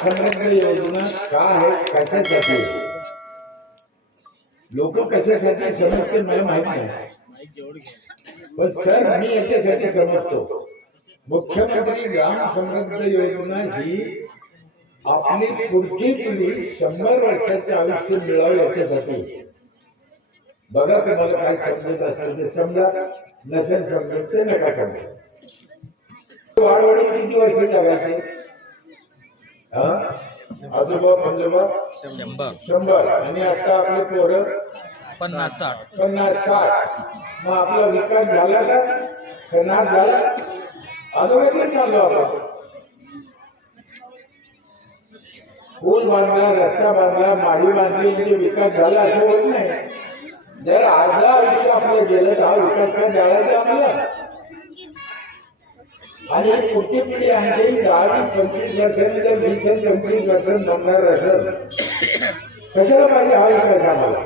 समृद्धी योजना का आहे, कशासाठी, लोक कशासाठी समजते मला माहित नाही, पण सर मी याच्यासाठी समजतो. मुख्यमंत्री ग्राम समृद्धी योजना ही आपली पुढची पिढी 100 वर्षाचे आयुष्य मिळावं याच्यासाठी. बघा तुम्हाला काय समजत असतं ते समजा, नसेल समजत ते नका समजा. वाढवडील किती वर्ष जगायचे? आजोबा पंजोबा 100 आणि आता आपले पोरं 50-60. मग आपला विकास झाला का नाश झाला? अधोगती चाललो आपण. पूल बांधला, रस्ता बांधला, माडी बांधली म्हणजे विकास झाला असं होत नाही. जर अर्धा आयुष्य आपलं गेलं तर हा विकास काय झाला आपला. आणि पुढची पिढी आणखी 10-25 वर्षांनी जर 20-25 वर्षांत जमणार असेल कशाला पाहिजे हा विकास आम्हाला.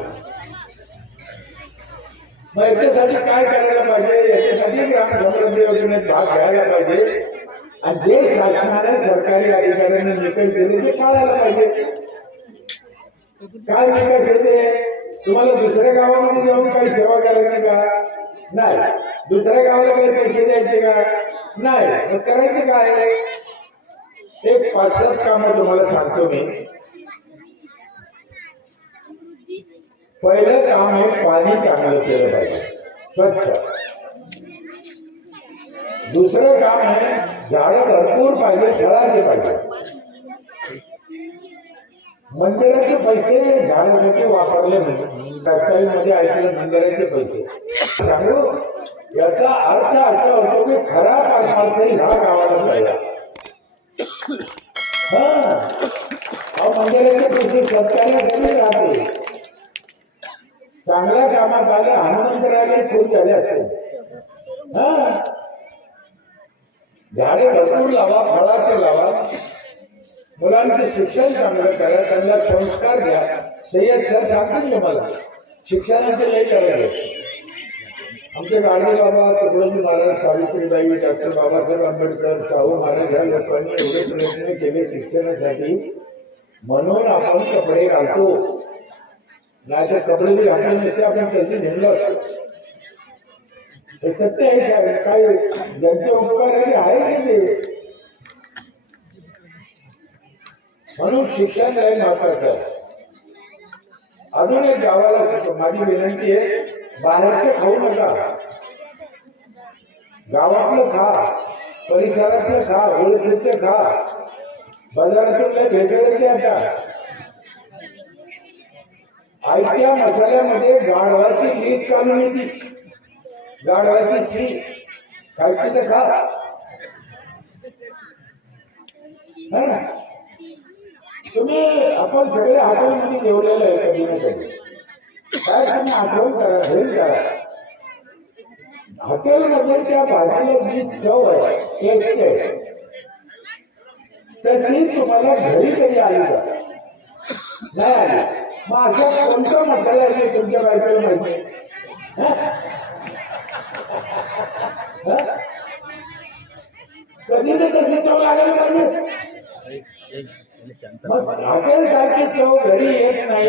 मग याच्यासाठी काय करायला पाहिजे? याच्यासाठी ग्राम समृद्धी योजनेत भाग घ्यायला पाहिजे आणि जे शासनाने सरकारी अधिकाऱ्यांनी निकष दिले ते पाळायला पाहिजे. काय निकष येते? तुम्हाला दुसऱ्या गावामध्ये जाऊन काही सेवा करायची का? नाही. दुसऱ्या गावाला काही पैसे द्यायचे का? नाही. मग करायचे काय? एक 5-7 कामं तुम्हाला सांगतो मी. पहिलं काम हे पाणी चांगलं केलं पाहिजे, स्वच्छ. दुसरं काम आहे झाडं भरपूर पाहिजे, फळाचे पाहिजे. मंदिराचे पैसे झाडासाठी वापरले नाही. मध्ये ऐकलं मंदिराचे पैसे सांगू, याचा अर्थ असा होतो की खरा पाणी ह्या गावाला पाहिजे. मंदिराचे पैसे सरकारला राहते. चांगल्या कामात आले, हनुमंतराले खूप झाले असते. झाडे भरपूर लावा, फळाचे लावा, मुलांचे शिक्षण चांगलं करा, त्यांना संस्कार द्या. सय्यद सर सांगतील तुम्हाला शिक्षणाचे लय करायचे. आमचे गाडगे बाबा, तुकडोजी महाराज, सावित्रीबाई, डॉक्टर बाबासाहेब आंबेडकर, शाहू महाराज या लोकांनी एवढे प्रयत्न केले शिक्षणासाठी. म्हणून आपण कपडे घालतो, नाही तर कपडे बी घातले नसते आपण त्याची नेमलं असतो. हे सत्य आहे. काय ज्यांचे उपकार आहे ते. म्हणून शिक्षण लय महत्वाचं आहे. अजून एक गावाला माझी विनंती आहे, बाहेरचं खाऊ नका, गावातलं खा, परिसरातलं खा, ओळखीचं खा. बाजारातून लय भेसळायचे आता. आयत्या मसाल्यामध्ये गाढवाची लीट काढून येते, गाढवाची सी खायची तर खा. तुम्ही आपण सगळे हॉटेलमध्ये जेवलेलं आहे कधी ना कधी. काय तुम्ही आठवण करा, हे करा. हॉटेलमध्ये त्या भाजीला जी चव आहे, टेस्ट आहे, तशी तुम्हाला घरी कधी आली का? नाही आली. मग अशा कोणता मसाला आहे तुमच्या बायकोला माहिती? कधी तर तशी चव लागायला पाहिजे. हॉटेल सारखी चव घरी येत नाही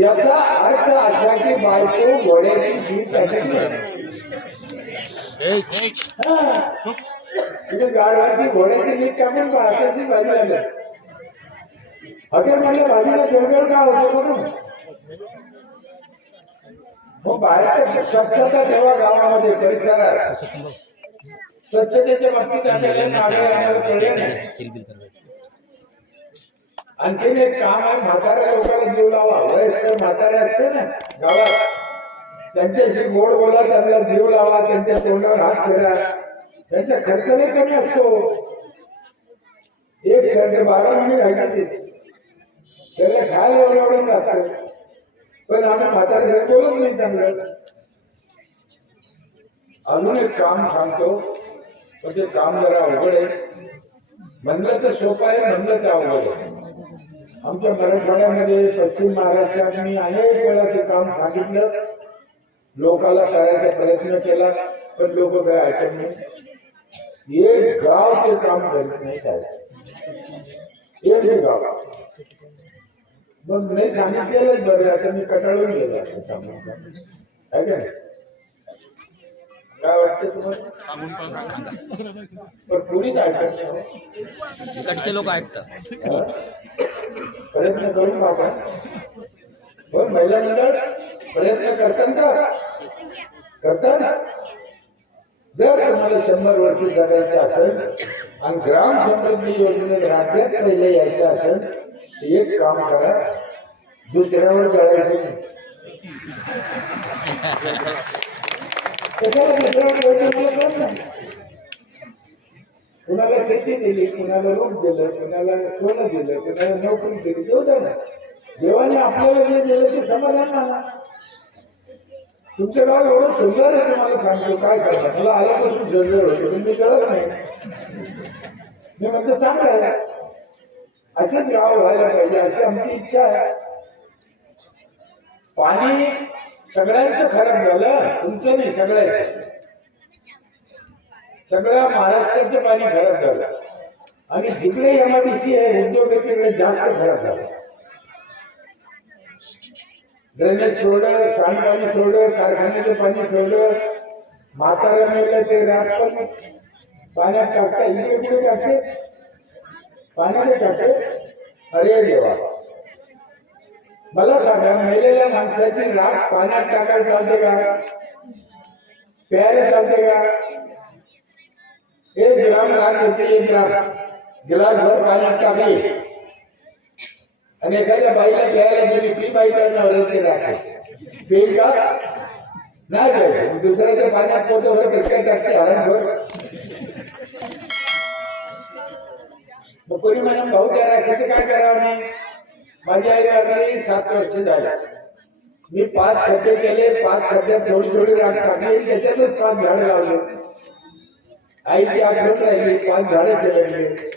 याचा अर्थ असा की बायको घोड्याची शीट गाढवाची घोड्याची शीट टाकून भाताची भाजी आली. हॉटेलमधल्या भाजीला जेवढेल का होतं म्हणून मग बाहेरच्या स्वच्छता ठेवा गावामध्ये, परिसरात. स्वच्छतेच्या बाबतीत आणखीन एक काम आहे, म्हाताऱ्या लोकांना जीव लावा. वयस्कर म्हातारे असते ना गावात, त्यांच्याशी गोड बोला, त्यांना जीव लावा, त्यांच्या तोंडावर हात फेरा. त्यांचा खर्च नाही कमी असतो. 1-12 महिने घालतात त्याला खायला एवढं असतं. पण आम्ही म्हातारे बोलत नाही चांगलं. अजून एक काम सांगतो, पण ते काम जरा अवघड आहे. म्हणलं तर सोपं आहे, म्हणलं तर अवघड आहे. आमच्या मराठवाड्यामध्ये, पश्चिम महाराष्ट्रात मी अनेक वेळा ते काम सांगितलं, लोकांना करायचा प्रयत्न केला, पण लोक काय ऐकत नाही. एक गाव ते काम करत नाही. काय एक गाव मग नाही सांगितलेलं बरं. आता मी कटाळून गेलो आहे का नाही? काय वाटतं तुम्हाला? पण पुरीच ऐकत इकडचे लोक ऐकतात. प्रयत्न करून पाहा. पण महिला मंडळ प्रयत्न करतात. जर तुम्हाला 100 वर्ष जगायचं असेल आणि ग्राम समृद्धी योजनेत राज्यात पहिले यायचं असेल तर एक काम करा, दुसऱ्यावर जळायचं नाही. कशाला दुसऱ्यावर जळायचं नाही? कुणाला शेती दिली, कुणाला रोग दिलं, कुणाला सोनं दिलं, कुणाला नोकरी दिली, देऊ द्या ना. देवाने आपल्याला जे दिलं ते समाधान माना. तुमचं गाव एवढं सुंदर आहे, तुम्हाला सांगतो. काय सांगता, मला आल्यापासून जळजळ होते, तुम्ही कळत नाही. मी म्हणतो चांगलं आहे, असेच गाव व्हायला पाहिजे अशी आमची इच्छा आहे. पाणी सगळ्यांचं खराब झालं, तुमचं नाही, सगळ्याचं. सगळ्या महाराष्ट्राचं पाणी खराब झालं आणि जिकडे एमआयडीसी आहे उद्योग तिकडे जास्त खराब झालं. ड्रेनेज सोडलं, सांडपाणी सोडलं, कारखान्याचं पाणी सोडलं, म्हातारा मिळलं ते रात पण पाण्यात टाकता. इकडे कुठे टाकते? पाण्याने टाकते. अरे देवा, मला सांगा, मेलेल्या माणसाची राख पाण्यात टाकायला चालते का? प्यायला चालते का? 1 ग्राम राख होती, 1 ग्राम गिलासभर पाण्यात टाकली आणि एखाद्या बाईला प्यायला दिली, ती बाई नवऱ्याचे राख पेल का? नाही प्यायचं. दुसऱ्याच्या पाण्यात पोटभर कसं काय टाकते? हरणभर. मग कोणी म्हणून भाऊ त्या राखीचं काय करावं नाही? माझी आई वारली 7 वर्ष झाली. मी 5 खड्डे केले, 5 खड्ड्यात थोडी थोडी राख टाकली, त्याच्यातच 5 झाडं लावले. आईची आठवण राहिली, 5 झाडे केले.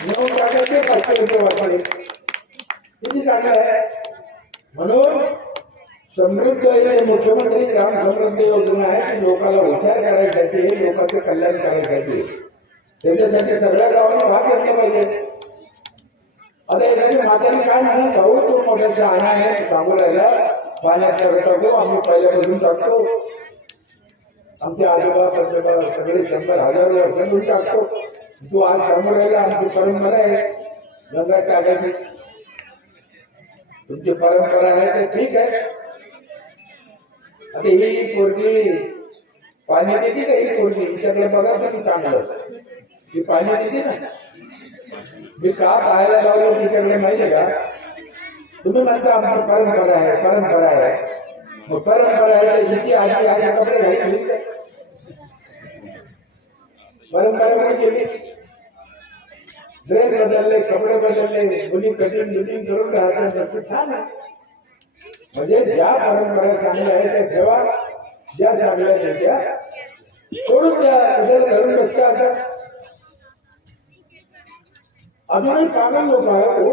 9 टाकायचे 500 रुपये वापरले. किती चांगलं आहे. म्हणून समृद्ध मुख्यमंत्री ग्राम समृद्धी योजना आहे, लोकांना हुशार करायसाठी, लोकांचं कल्याण करायसाठी. त्याच्यासाठी सगळ्या गावांनी भाग घेतला पाहिजे. आता एखादी म्हातारी काय म्हणून, भाऊ तो मोठा शहाणा आहे, सांगू राहिला पाण्यात टाकतो, आम्ही पहिल्यापासून टाकतो, आमचे आजोबा पंजोबा सगळे 100,000 वर्षांनी टाकतो. तू आज सांगू राहिला आमची परंपरा आहे गंगा टाकायची. तुमची परंपरा आहे ते ठीक आहे. आता ही पोरगी पाणी देते का? ही पोरगी हिच्याकडे बघा तुम्ही चांगलं, ती पाणी देते ना. मी का पाहायला लावलो तिच्याकडे माहिती का? तुम्ही म्हणता आमची परंपरा आहे, परंपरा आहे. मग परंपरा आहे हिची आजी असे कपडे घातले, परंपरा म्हणजे ड्रेस बदलले, कपडे बदलले, मुली कटिंग बिटिंग करून राहतात, छान आहे. म्हणजे ज्या परंपरा चांगल्या आहेत त्या ठेवा, ज्या चांगल्या आहेत त्या सोडून द्या. कशाला धरून बसता? आता अजूनही पागल लोक आहे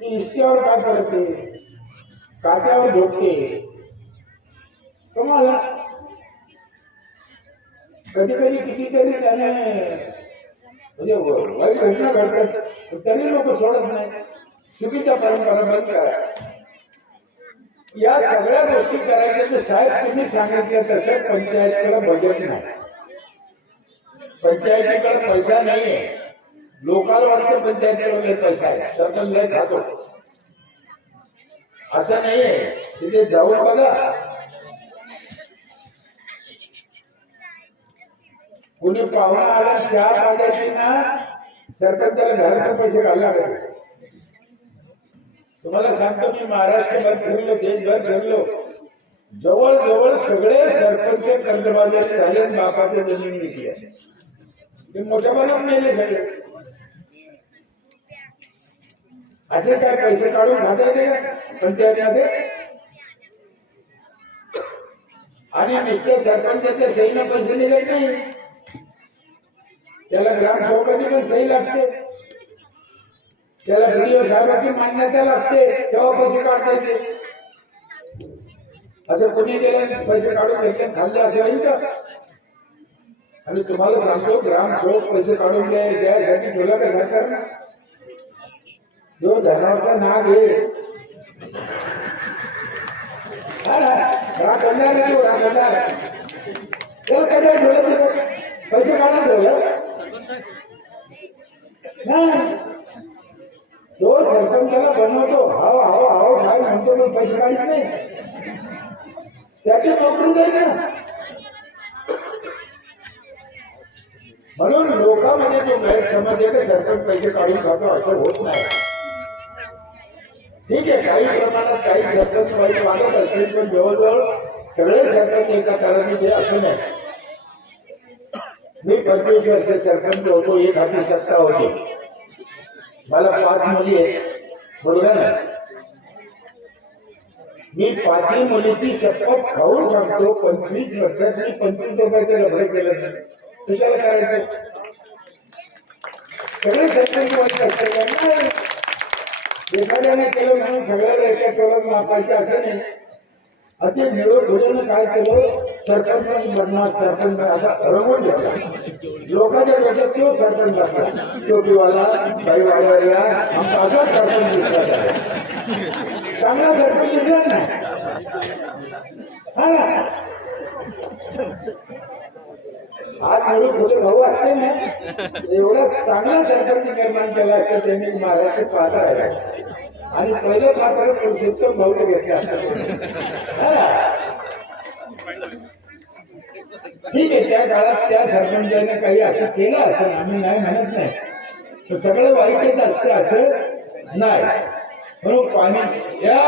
की इस्त्यावर काय करते, काट्यावर झोपते. तुम्हाला कधी कधी कितीतरी त्याने म्हणजे वाईट घटना घडतात, तरी लोक सोडत नाही. चुकीच्या परंपरा बंद करा. या सगळ्या गोष्टी करायच्या तर साहेब तुम्ही सांगितलं तसं पंचायतीकडे बजेट नाही, पंचायतीकडे पैसा नाहीये. लोकांना वाटतं पंचायतीकडे पैसा आहे, सरपंच लय खातो, असं नाहीये. तिथे जाऊन बघा, कुणी पाहुणा आला चहा पाजायची ना, सरपंचाला घरात पैसे घालला. तुम्हाला सांगतो, मी महाराष्ट्रभर फिरलो, देशभर फिरलो, जवळजवळ सगळे सरपंच कर्जबाजारी झाले, बापाच्या जमीन विकली आहे. ते मोठ्या बनवून नेले सगळे. असे काय पैसे काढून घालायचे का पंचायतीमध्ये? आणि नुसते सरपंचाच्या सहीने पैसे निघत नाही, त्याला ग्रामसेवकाची पण सही लागते, त्याला व्हिडिओ साहेबाची मान्यता लागते, तेव्हा पैसे काढता येते. असं कोणी गेले पैसे काढून घेतले खाल्ले असं होईल का? आणि तुम्हाला सांगतो ग्रामसेवक पैसे काढून द्यायसाठी ठेवला का सरकारनं? जो धनाचा नाग आहे राखणार नाही, राखणार त्याला कशा ठेवलं? पैसे काढून ठेवलं नाही. तो सरपंचाला बनवतो, हाव हाव हाव काय म्हणतो, तो पैसे काढत नाही. त्याची नोकरी जाईल ना. म्हणून लोकांमध्ये जो गैरसमज आहे की सरपंच पैसे काढून खातो, असं होत नाही. ठीक आहे, काही प्रमाणात काही सरपंच पैसे मागत असतील, पण जवळजवळ सगळे सरपंच एका करायचे असं नाही. मी 25 वर्ष सरपंच होतो, एक हाती सत्ता होती, मला 5 मुली आहेत, मुलगा नाही. मी 5ही मुलीची शपथ खाऊन सांगतो, 25 वर्षात मी 25 रुपयाचं लग्न केलं नाही. तुझ्याला करायचं सगळे सरपंच वाईट असतात. एखाद्याने केलं म्हणून सगळ्याला एका टोलात मापायचं असं नाही. अति निरोध काय केलं, सरपंच बनणार, सरपंच असा रमून घेतला. लोकांच्या डोक्यात तो सरपंच जातात, टोपीवाला बाईवाड्याला आमचा असा सरपंच दिसतात आहे. चांगला सरपंच दिसला नाही. हा ना, आज एवढे खोटे भाऊ असते ना, एवढा चांगला सरपंच निर्माण केला असता त्यांनी महाराष्ट्र पाहता आहे. आणि पहिलं पात्र पुरुषोत्तम भाऊ घेतले असतात. ठीक आहे, त्या काळात त्या सरपंचाने काही असं केलं असं आम्ही नाही म्हणत नाही, तर सगळं वाईटच असतं असं नाही. म्हणून पाणी त्या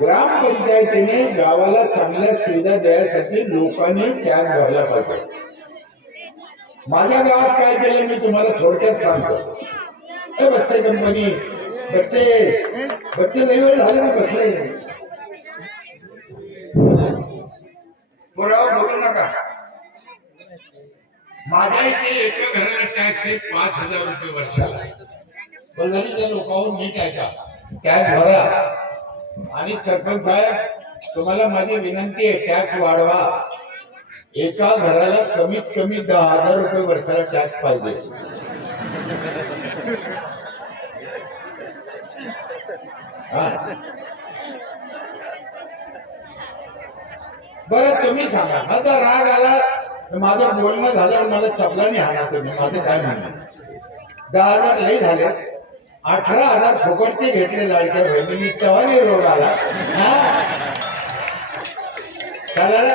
ग्रामपंचायतीने गावाला चांगल्या सुविधा द्यायसाठी लोकांनी त्याग भरला पाहिजे. माझ्या गावात काय केलं मी तुम्हाला थोडक्यात सांगतो. बच्चे कंपनी बच्चे लई वेळ झाले ना बसले, बोलू नका. माझ्या इथे एका घराला टॅक्स आहे 5,000 रुपये वर्षाला. पण जरी त्या लोकांवर नीट ऐका, टॅक्स भरा. आणि सरपंच साहेब, तुम्हाला माझी विनंती आहे, टॅक्स वाढवा. एका घराला कमीत कमी 10,000 रुपये वर्षाला टॅक्स पाहिजे. बरं तुम्ही सांगा, माझा राग आला तर माझं बोलणं झाल्यावर मला चपलाने हाणा तुम्ही, माझं काय म्हणणं. 10,000 लई झाले, 18,000 फुकटचे घेतले लाडक्या बहिणींनी, तेव्हा रोग आला. चालेल,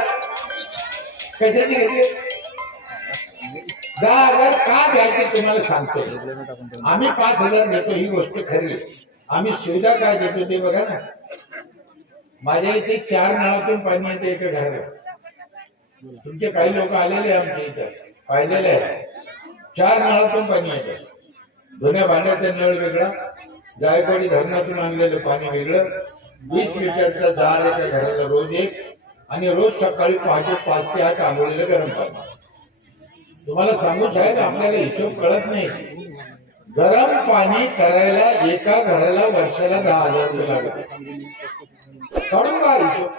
कशाची घेतली? 10,000 का द्यायचे तुम्हाला सांगतो. आम्ही 5,000 देतो ही गोष्ट खरी. आम्ही सुविधा काय देतो ते बघा ना. माझ्या इथे 4 नळातून पाणी येते एका घराला. तुमचे काही लोक आलेले आमच्या इथं पाहिलेले आहे. 4 नळातून पाणी येतं. जुन्या भांड्याचा नळ वेगळा, जायकवाडी धरणातून आणलेलं पाणी वेगळं. 20 लिटरचा जार एका घराला रोज एक, आणि रोज सकाळी पहाटे 5 ते 8 आंघोळीला गरम पाणी. तुम्हाला सांगू साहेब, आपल्याला हिशोब कळत नाही. गरम पाणी करायला एका घराला वर्षाला 10,000 रुपये लागतात. काढून काय हिशोब?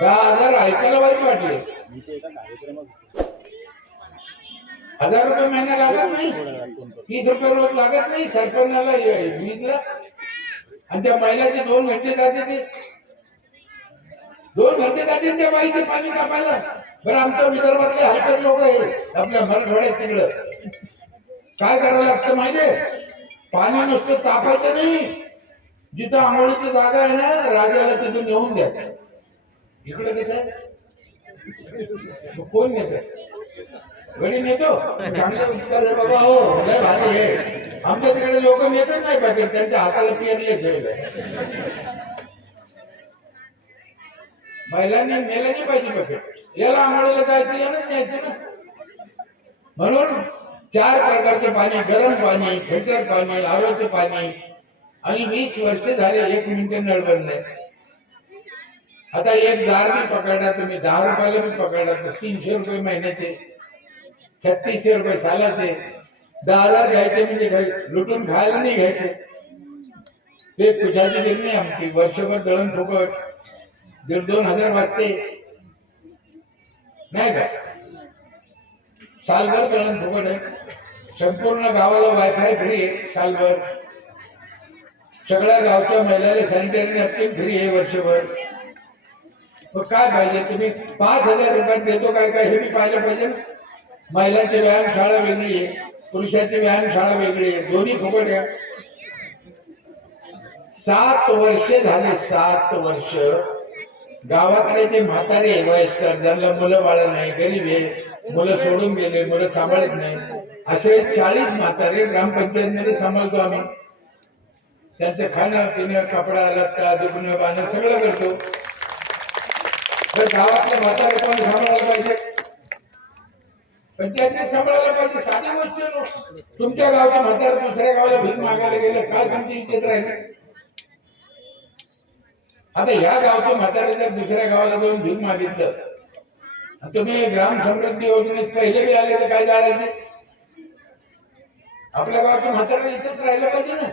10,000 ऐकायला वाईट वाटले. 1,000 रुपये महिना लागत नाही, 30 रुपये रोज लागत नाही सरपंचाला वीजला. आणि त्या महिन्याचे 2 घंटे जाते, ते 2 घंटे जाते त्या बाईचे पाणी कापायला. बरं, आमच्या विदर्भातले हलकट लोक आहे, आपल्या मराठवाड्यात तिकडं काय करायला लागतं माहितीये? पाणी नुसतं तापायचं नाही, जिथं आंघोळीची जागा आहे ना, राजाला तिथून नेऊन द्यायचं. इकडे कसं आहे, कोण नेत? गडी नेतो, चांगले उपचार आहे बाबा. हो, लय भारी आहे. आमच्या तिकडे लोक नेतच नाही पाहिजे, त्यांच्या हाताला पिरले ठेवले. महिलांनी नेलं नाही पाहिजे बकेट. याला आंघोळीला जायचं, याला न्यायचं ना. म्हणून 4 प्रकारचे पाणी, गरम पाणी, फिल्टर पाणी, आरोचे पाणी. आणि 20 वर्ष झाले 1 मिनिट नळ बंद नाही. आता एक जार मी पकडला, तुम्ही 10 रुपयाला मी पकडला तर 300 रुपये महिन्याचे, 3600 रुपये सालाचे. 10,000 घ्यायचे म्हणजे लुटून खायला नाही घ्यायचे. ते तुझ्याची गिरणी आमची, वर्षभर दळण फुकट, 1,500-2,000 वाजते नाही का. सालभर कळण फुकट आहे. संपूर्ण गावाला वायफाय फ्री आहे सालभर. सगळ्या गावच्या महिलांना सॅनिटरी नॅपकिन फ्री आहे वर्षभर. मग काय पाहिजे तुम्ही? 5,000 रुपयात देतो काय काय हे मी पाहिलं पाहिजे. महिलांची व्यायाम शाळा वेगळी आहे, पुरुषांची व्यायाम शाळा वेगळी आहे, दोन्ही फुकट आहे. 7 वर्ष झाले, 7 वर्ष गावातले जे म्हातारे वयस्कर ज्यांना मुलं बाळ नाही, गरीब आहे, मुलं सोडून गेले, मुलं सांभाळत नाही, असे 40 म्हातारे ग्रामपंचायतमध्ये सांभाळतो आम्ही. त्यांचं खाणं पिणं कपडा लत्ता दुखणं बाणं सगळं करतो. तर गावातले म्हातारे कोण सांभाळायला पाहिजे? पंचायतने सांभाळायला पाहिजे. साधी गोष्ट आहे. तुमच्या गावच्या म्हातारे दुसऱ्या गावाला भीक मागायला गेले, काय तुमची इज्जत राहिली? आता या गावचे म्हातारे जर दुसऱ्या गावाला जाऊन भीक मागितलं, तुम्ही ग्राम समृद्धी योजनेत पहिले बी आले तर काय जायचे? आपल्या गावच्या म्हातारे इथंच राहिलं पाहिजे ना,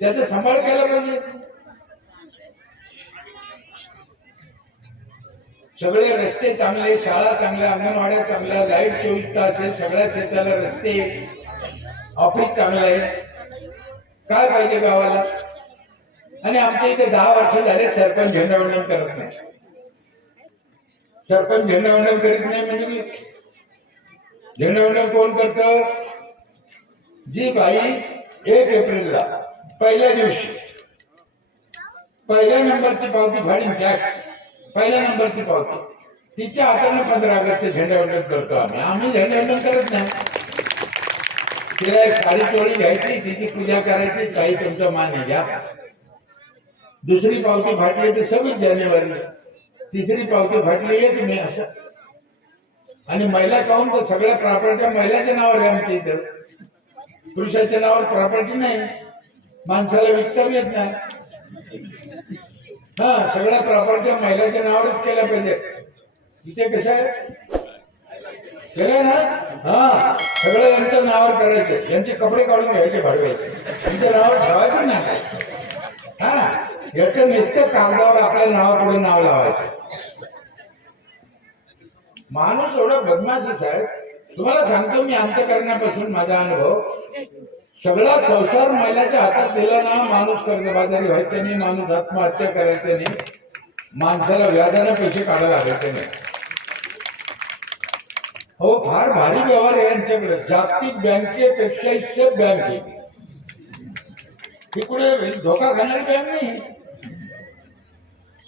त्याचा सांभाळ केला पाहिजे. सगळे रस्ते चांगले, शाळा चांगल्या, अंगणवाड्या चांगल्या, लाईट 24 तास आहे, सगळ्या शेताला रस्ते, ऑफिस चांगलं आहे. काय पाहिजे गावाला? आणि आमच्या इथे 10 वर्ष झाले सरपंच झेंडावंदन करत नाही. सरपंच झेंडावंदन करीत नाही म्हणजे झेंडावंदन कोण करत? जी बाई 1 एप्रिलला पहिल्या दिवशी पहिल्या नंबरची पावती फाडीन, टॅक्स पहिल्या नंबरची पावती, तिच्या हाताने 15 ऑगस्ट झेंडावंदन करतो आम्ही. आम्ही झेंडावंदन करत नाही. तिला एक साडी चोळी घ्यायची, तिची पूजा करायची, काही तुमचा मान आहे घ्या. दुसरी पावती फाटली तर 26 जानेवारी, तिसरी पावती फाटली 1 मे असं. आणि महिला काहून तर सगळ्या प्रॉपर्टी महिलाच्या नावावर आहे आमच्या इथं. पुरुषाच्या नावावर प्रॉपर्टी नाही, माणसाला विकता येत नाही. हा, सगळ्या प्रॉपर्टी महिलाच्या नावावरच केल्या पाहिजे. इथे कसं आहे केलं ना? हा, सगळं यांच्या नावावर करायचं, यांचे कपडे काढून घ्यायचे, भाडवायचे, त्यांच्या नावावर ठेवायचं नाही. हा, याचं नुसतं कागदावर आपल्या नावापुढे नाव लावायचं. माणूस एवढा बदमाशीच आहे. तुम्हाला सांगतो मी अंतःकरणापासून माझा अनुभव. सगळा संसार महिलाच्या हातात दिला ना, माणूस कर्जबाजारी व्हायचं नाही, माणूस आत्महत्या करायचं नाही, माणसाला व्याजाने पैसे काढायला लागायचे नाही. हो, फार भारी व्यवहार आहे यांच्याकडे. जागतिक बँकेपेक्षा सेफ बँक आहे. तिकडे धोका खाणारी बँक नाही.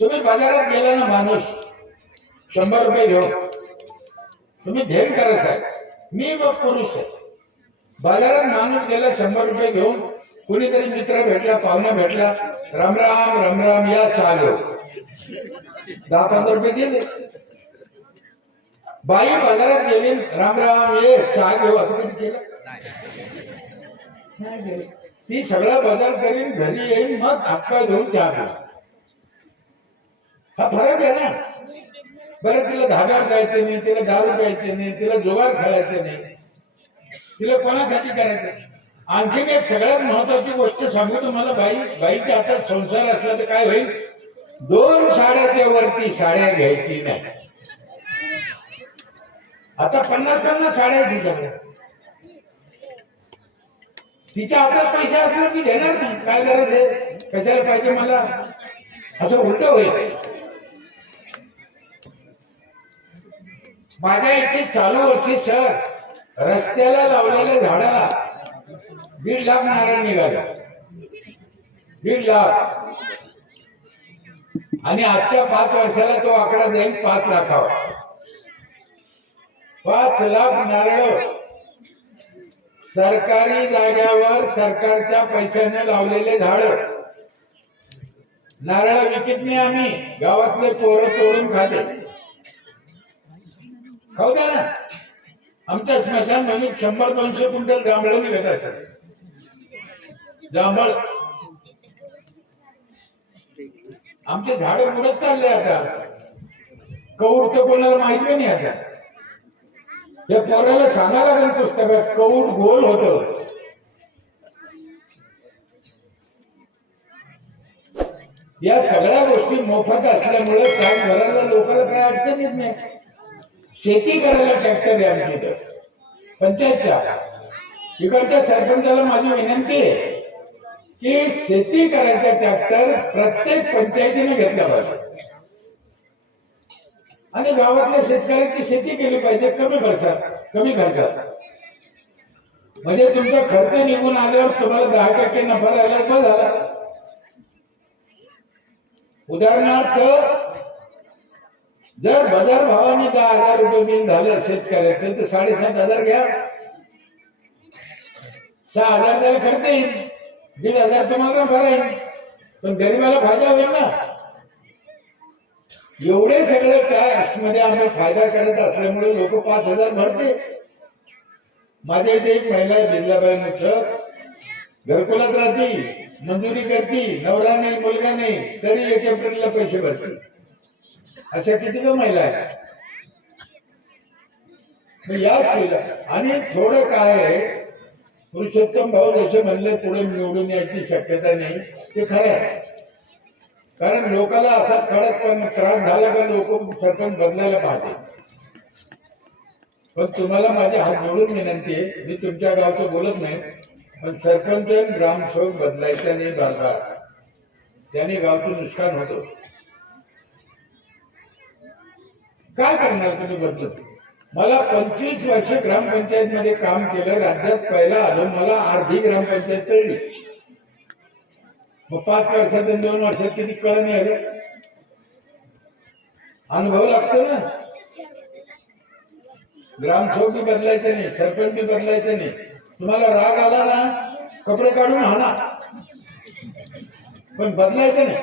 तुम्ही बाजारात गेला ना, माणूस 100 रुपये घेऊन, तुम्ही ध्येय करत आहे, मी व पुरुष आहे. बाजारात माणूस गेला 100 रुपये घेऊन, कुणीतरी मित्र भेटला, पाहुणा भेटला, राम राम राम राम या चालू 10-15 रुपये दिले. बाई बाजारात गेली, राम राम ये चहा घेऊ असं कधी केलं नाही. ती सगळा बाजार करीन, घरी येईल, मग हातपाय घेऊन चहा घेऊ. हा फरक आहे ना. बरं, तिला धाब्यावर जायचं नाही, तिला दारू प्यायचे नाही, तिला जुगार खेळायचे नाही, तिला कोणासाठी करायचं. आणखीन एक सगळ्यात महत्वाची गोष्ट सांगू तुम्हाला. बाईच्या हातात संसार असला तर काय होईल? 2 साड्याच्या वरती साड्या घ्यायची नाही. आता 50-50 साड्या आहेत तिच्याकडे. तिच्या हातात पैसा असला की घेणार नाही. काय गरज आहे, कशाला पाहिजे मला, असं उलट होईल. माझ्या इथे चालू वर्षी सर रस्त्याला लावलेल्या झाडाला 1.5 लाख नारळ निघाले. 1.5 लाख. आणि आजच्या 5 वर्षाला तो आकडा जाईल 5 लाखावर. 5 लाख नारळ सरकारी जाग्यावर सरकारच्या पैशाने लावलेले झाड. नारळ विकत नाही आम्ही, गावातले पोरं तोडून खाते. खाऊ द्या ना. आमच्या स्मशानभूमीत 100-200 क्विंटल जांभळ निघत असत. जांभळ आमचे झाड बुडत चालले. आता कौड तर कोणाला माहिती नाही. आता या पोराला सांगायला लागेल पुस्तकात, कौड गोल होत. या सगळ्या गोष्टी मोफत असल्यामुळे काय घराला लोकांना काय अडचण येत नाही. शेती करायला ट्रॅक्टर आहे आमच्या इथं पंचायतच्या. इकडच्या सरपंचाला माझी विनंती आहे की शेती करायचा ट्रॅक्टर प्रत्येक पंचायतीने घेतला पाहिजे आणि गावातल्या शेतकऱ्यांची शेती केली पाहिजे कमी खर्चात. म्हणजे तुमचा खर्च निघून आल्यावर तुम्हाला 10% नफा राहिला तर झाला. उदाहरणार्थ जर बाजार भावाने 10,000 रुपये बिल झालं शेतकऱ्याचं तर 7,500 घ्या. 6,000 त्याला खर्च येईल, 1,500 तुम्हाला नफा राहील, पण गरीबाला फायदा होईल ना. एवढे सगळे टॅक्स मध्ये आम्ही फायदा करत असल्यामुळे लोक 5,000 भरते. माझ्या इथे एक महिला जिल्हाबाई मुक्षक घरकुलात राहती, मंजुरी करती, नवरा नाही मुलगा नाही तरी 1 एप्रिलला पैसे भरते. अशा किती का महिला आहेत. याच सुविधा आणि थोडं काय आहे, पुरुषोत्तम भाऊ जसे म्हणले पुढे निवडून यायची शक्यता नाही, ते खरं आहे. कारण लोकांना असा कडक पण त्रास झाला का लोक सरपंच बदलायला पाहते. पण तुम्हाला माझे हात जोडून विनंती आहे, मी तुमच्या गावचं बोलत नाही, पण सरपंच ग्रामसेवक बदलायचा नाही बरोबर, त्याने गावचं नुकसान होतं. काय करणार तुम्ही बदलून? मला 25 वर्ष ग्रामपंचायत मध्ये काम केलं, राज्यात पहिला आलो, मला अर्धी ग्रामपंचायत कळली. मग 5 वर्षात 2 वर्षात किती कळण आलं, अनुभव लागतो ना. ग्रामसेवक बी बदलायचं नाही, सरपंच बी बदलायचं नाही. तुम्हाला राग आला ना कपडे काढून हाणा, पण बदलायचं नाही.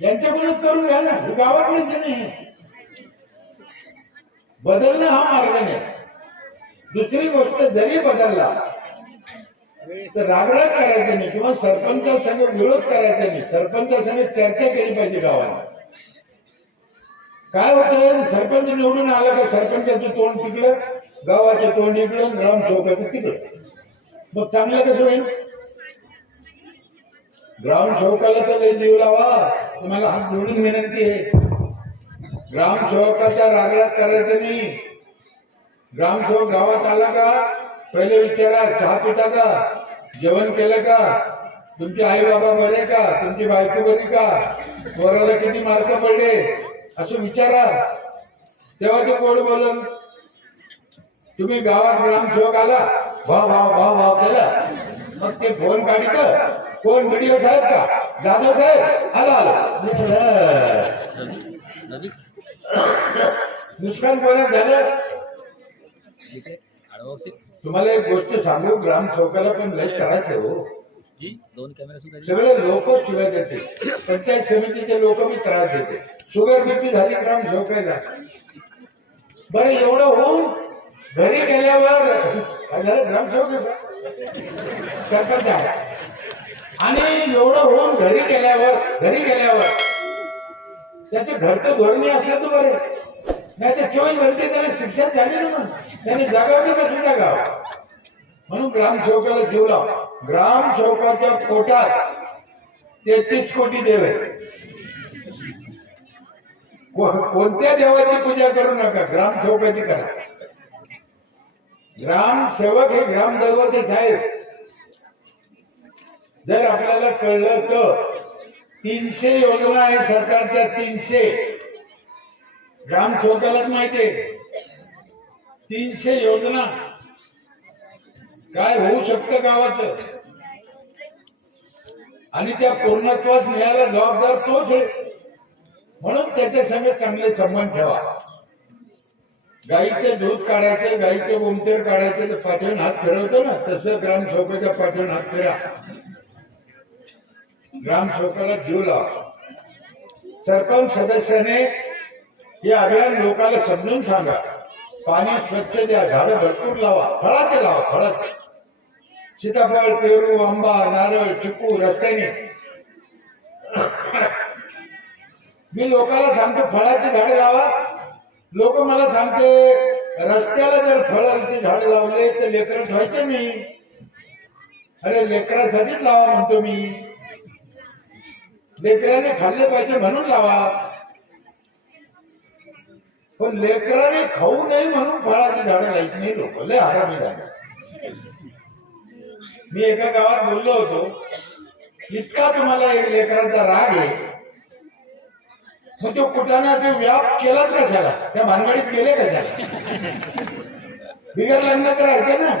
यांच्याकडूनच करून घ्या ना, गावाकडे नाही. बदलणं हा मार्ग नाही. दुसरी गोष्ट, जरी बदलला तर रागराग करायचं नाही किंवा सरपंचासंग विरोध करायचा नाही. सरपंचासंग चर्चा केली पाहिजे गावाला. काय होतं, सरपंच निवडून आला का सरपंचाचं तोंड तिकडं, गावाचं तोंड इकडं, ग्रामसेवकाचं तिकडं. मग चांगलं कसं होईल? ग्रामसेवकाला तर लय जीव लावा. तुम्हाला हात जोडून विनंती आहे, ग्रामसेवकाचा रागराग करायचा नाही. ग्रामसेवक गावात आला का पहिले विचारा, चहा पिता का, जेवण केलं का, तुमचे आई बाबा बरे का, तुमची बायको बरी का, पोराला किती मार्क पडले असं विचारा, तेव्हा ते कोण बोलून. तुम्ही गावात ग्रामसेवक आला, भाव भाव भाव भाव केला, मग ते फोन काढित, कोण व्हिडिओ साहेब का, जाधव साहेब आला नुकसान कोणाच झालं. तुम्हाला एक गोष्ट सांगू, ग्रामसेवकाला पण लय करायचं हो. सगळे लोक शिवाय देते, पंचायत समितीचे लोक बी त्रास देते. शुगर बीपी झाली ग्रामसेवकाला. बरं एवढं होऊन घरी गेल्यावर ग्रामसेवक सरपंच आहे, आणि एवढं होऊन घरी गेल्यावर त्याच्या घरचं धोरणे असलं तर बरे, नाही तर 24 वर्षे त्याला शिक्षा झाली ना, मग त्याने जागावली कसं जागाव. म्हणून ग्रामसेवकाला जीव लाव. ग्रामसेवकाच्या पोटात 33 कोटी देव आहे. कोणत्या देवाची पूजा करू नका, ग्रामसेवकाची करा. ग्रामसेवक हे ग्रामदैवतच आहे. जर आपल्याला कळलं तर 300 योजना आहे सरकारच्या, 300 ग्रामसेवकालाच माहितीये. 300 योजना काय होऊ शकतं गावाचं, आणि त्या पूर्णत्वास न्यायला जबाबदार तोच आहे. म्हणून त्याच्या संग चांगले संबंध ठेवा. गाईचे दूध काढायचे, गाईचे गोमतेर काढायचे तर पाठवून हात फिरवतो ना, तसं ग्रामसेवकाच्या पाठवून हात फिरा. ग्रामसेवकाला जीव लावा. सरपंच सदस्याने हे अभियान लोकांना समजून सांगा. पाणी स्वच्छ द्या, झाडं भरपूर लावा, फळाचे लावा, फळाचे. सीताफळ, पेरू, आंबा, नारळ, चिकू रस्त्याने. मी लोकांना सांगतो फळाची झाडे लावा. लोक मला सांगते रस्त्याला जर फळांची झाड लावले तर लेकरं ठेवायचे नाही. अरे लेकरासाठीच लावा म्हणतो मी, लेकराने खाल्ले पाहिजे म्हणून लावा. पण लेकराने खाऊ नये म्हणून फळाची झाडं लाईत नाही लोक, लय हरामी झालं. मी एका गावात बोललो होतो, इतका तुम्हाला एक लेकरांचा राग आहे, मग तो कुटाणा तो व्याप केलाच कशाला, त्या भानगडीत गेले कशाला, बिगर लग्न करायचं ना.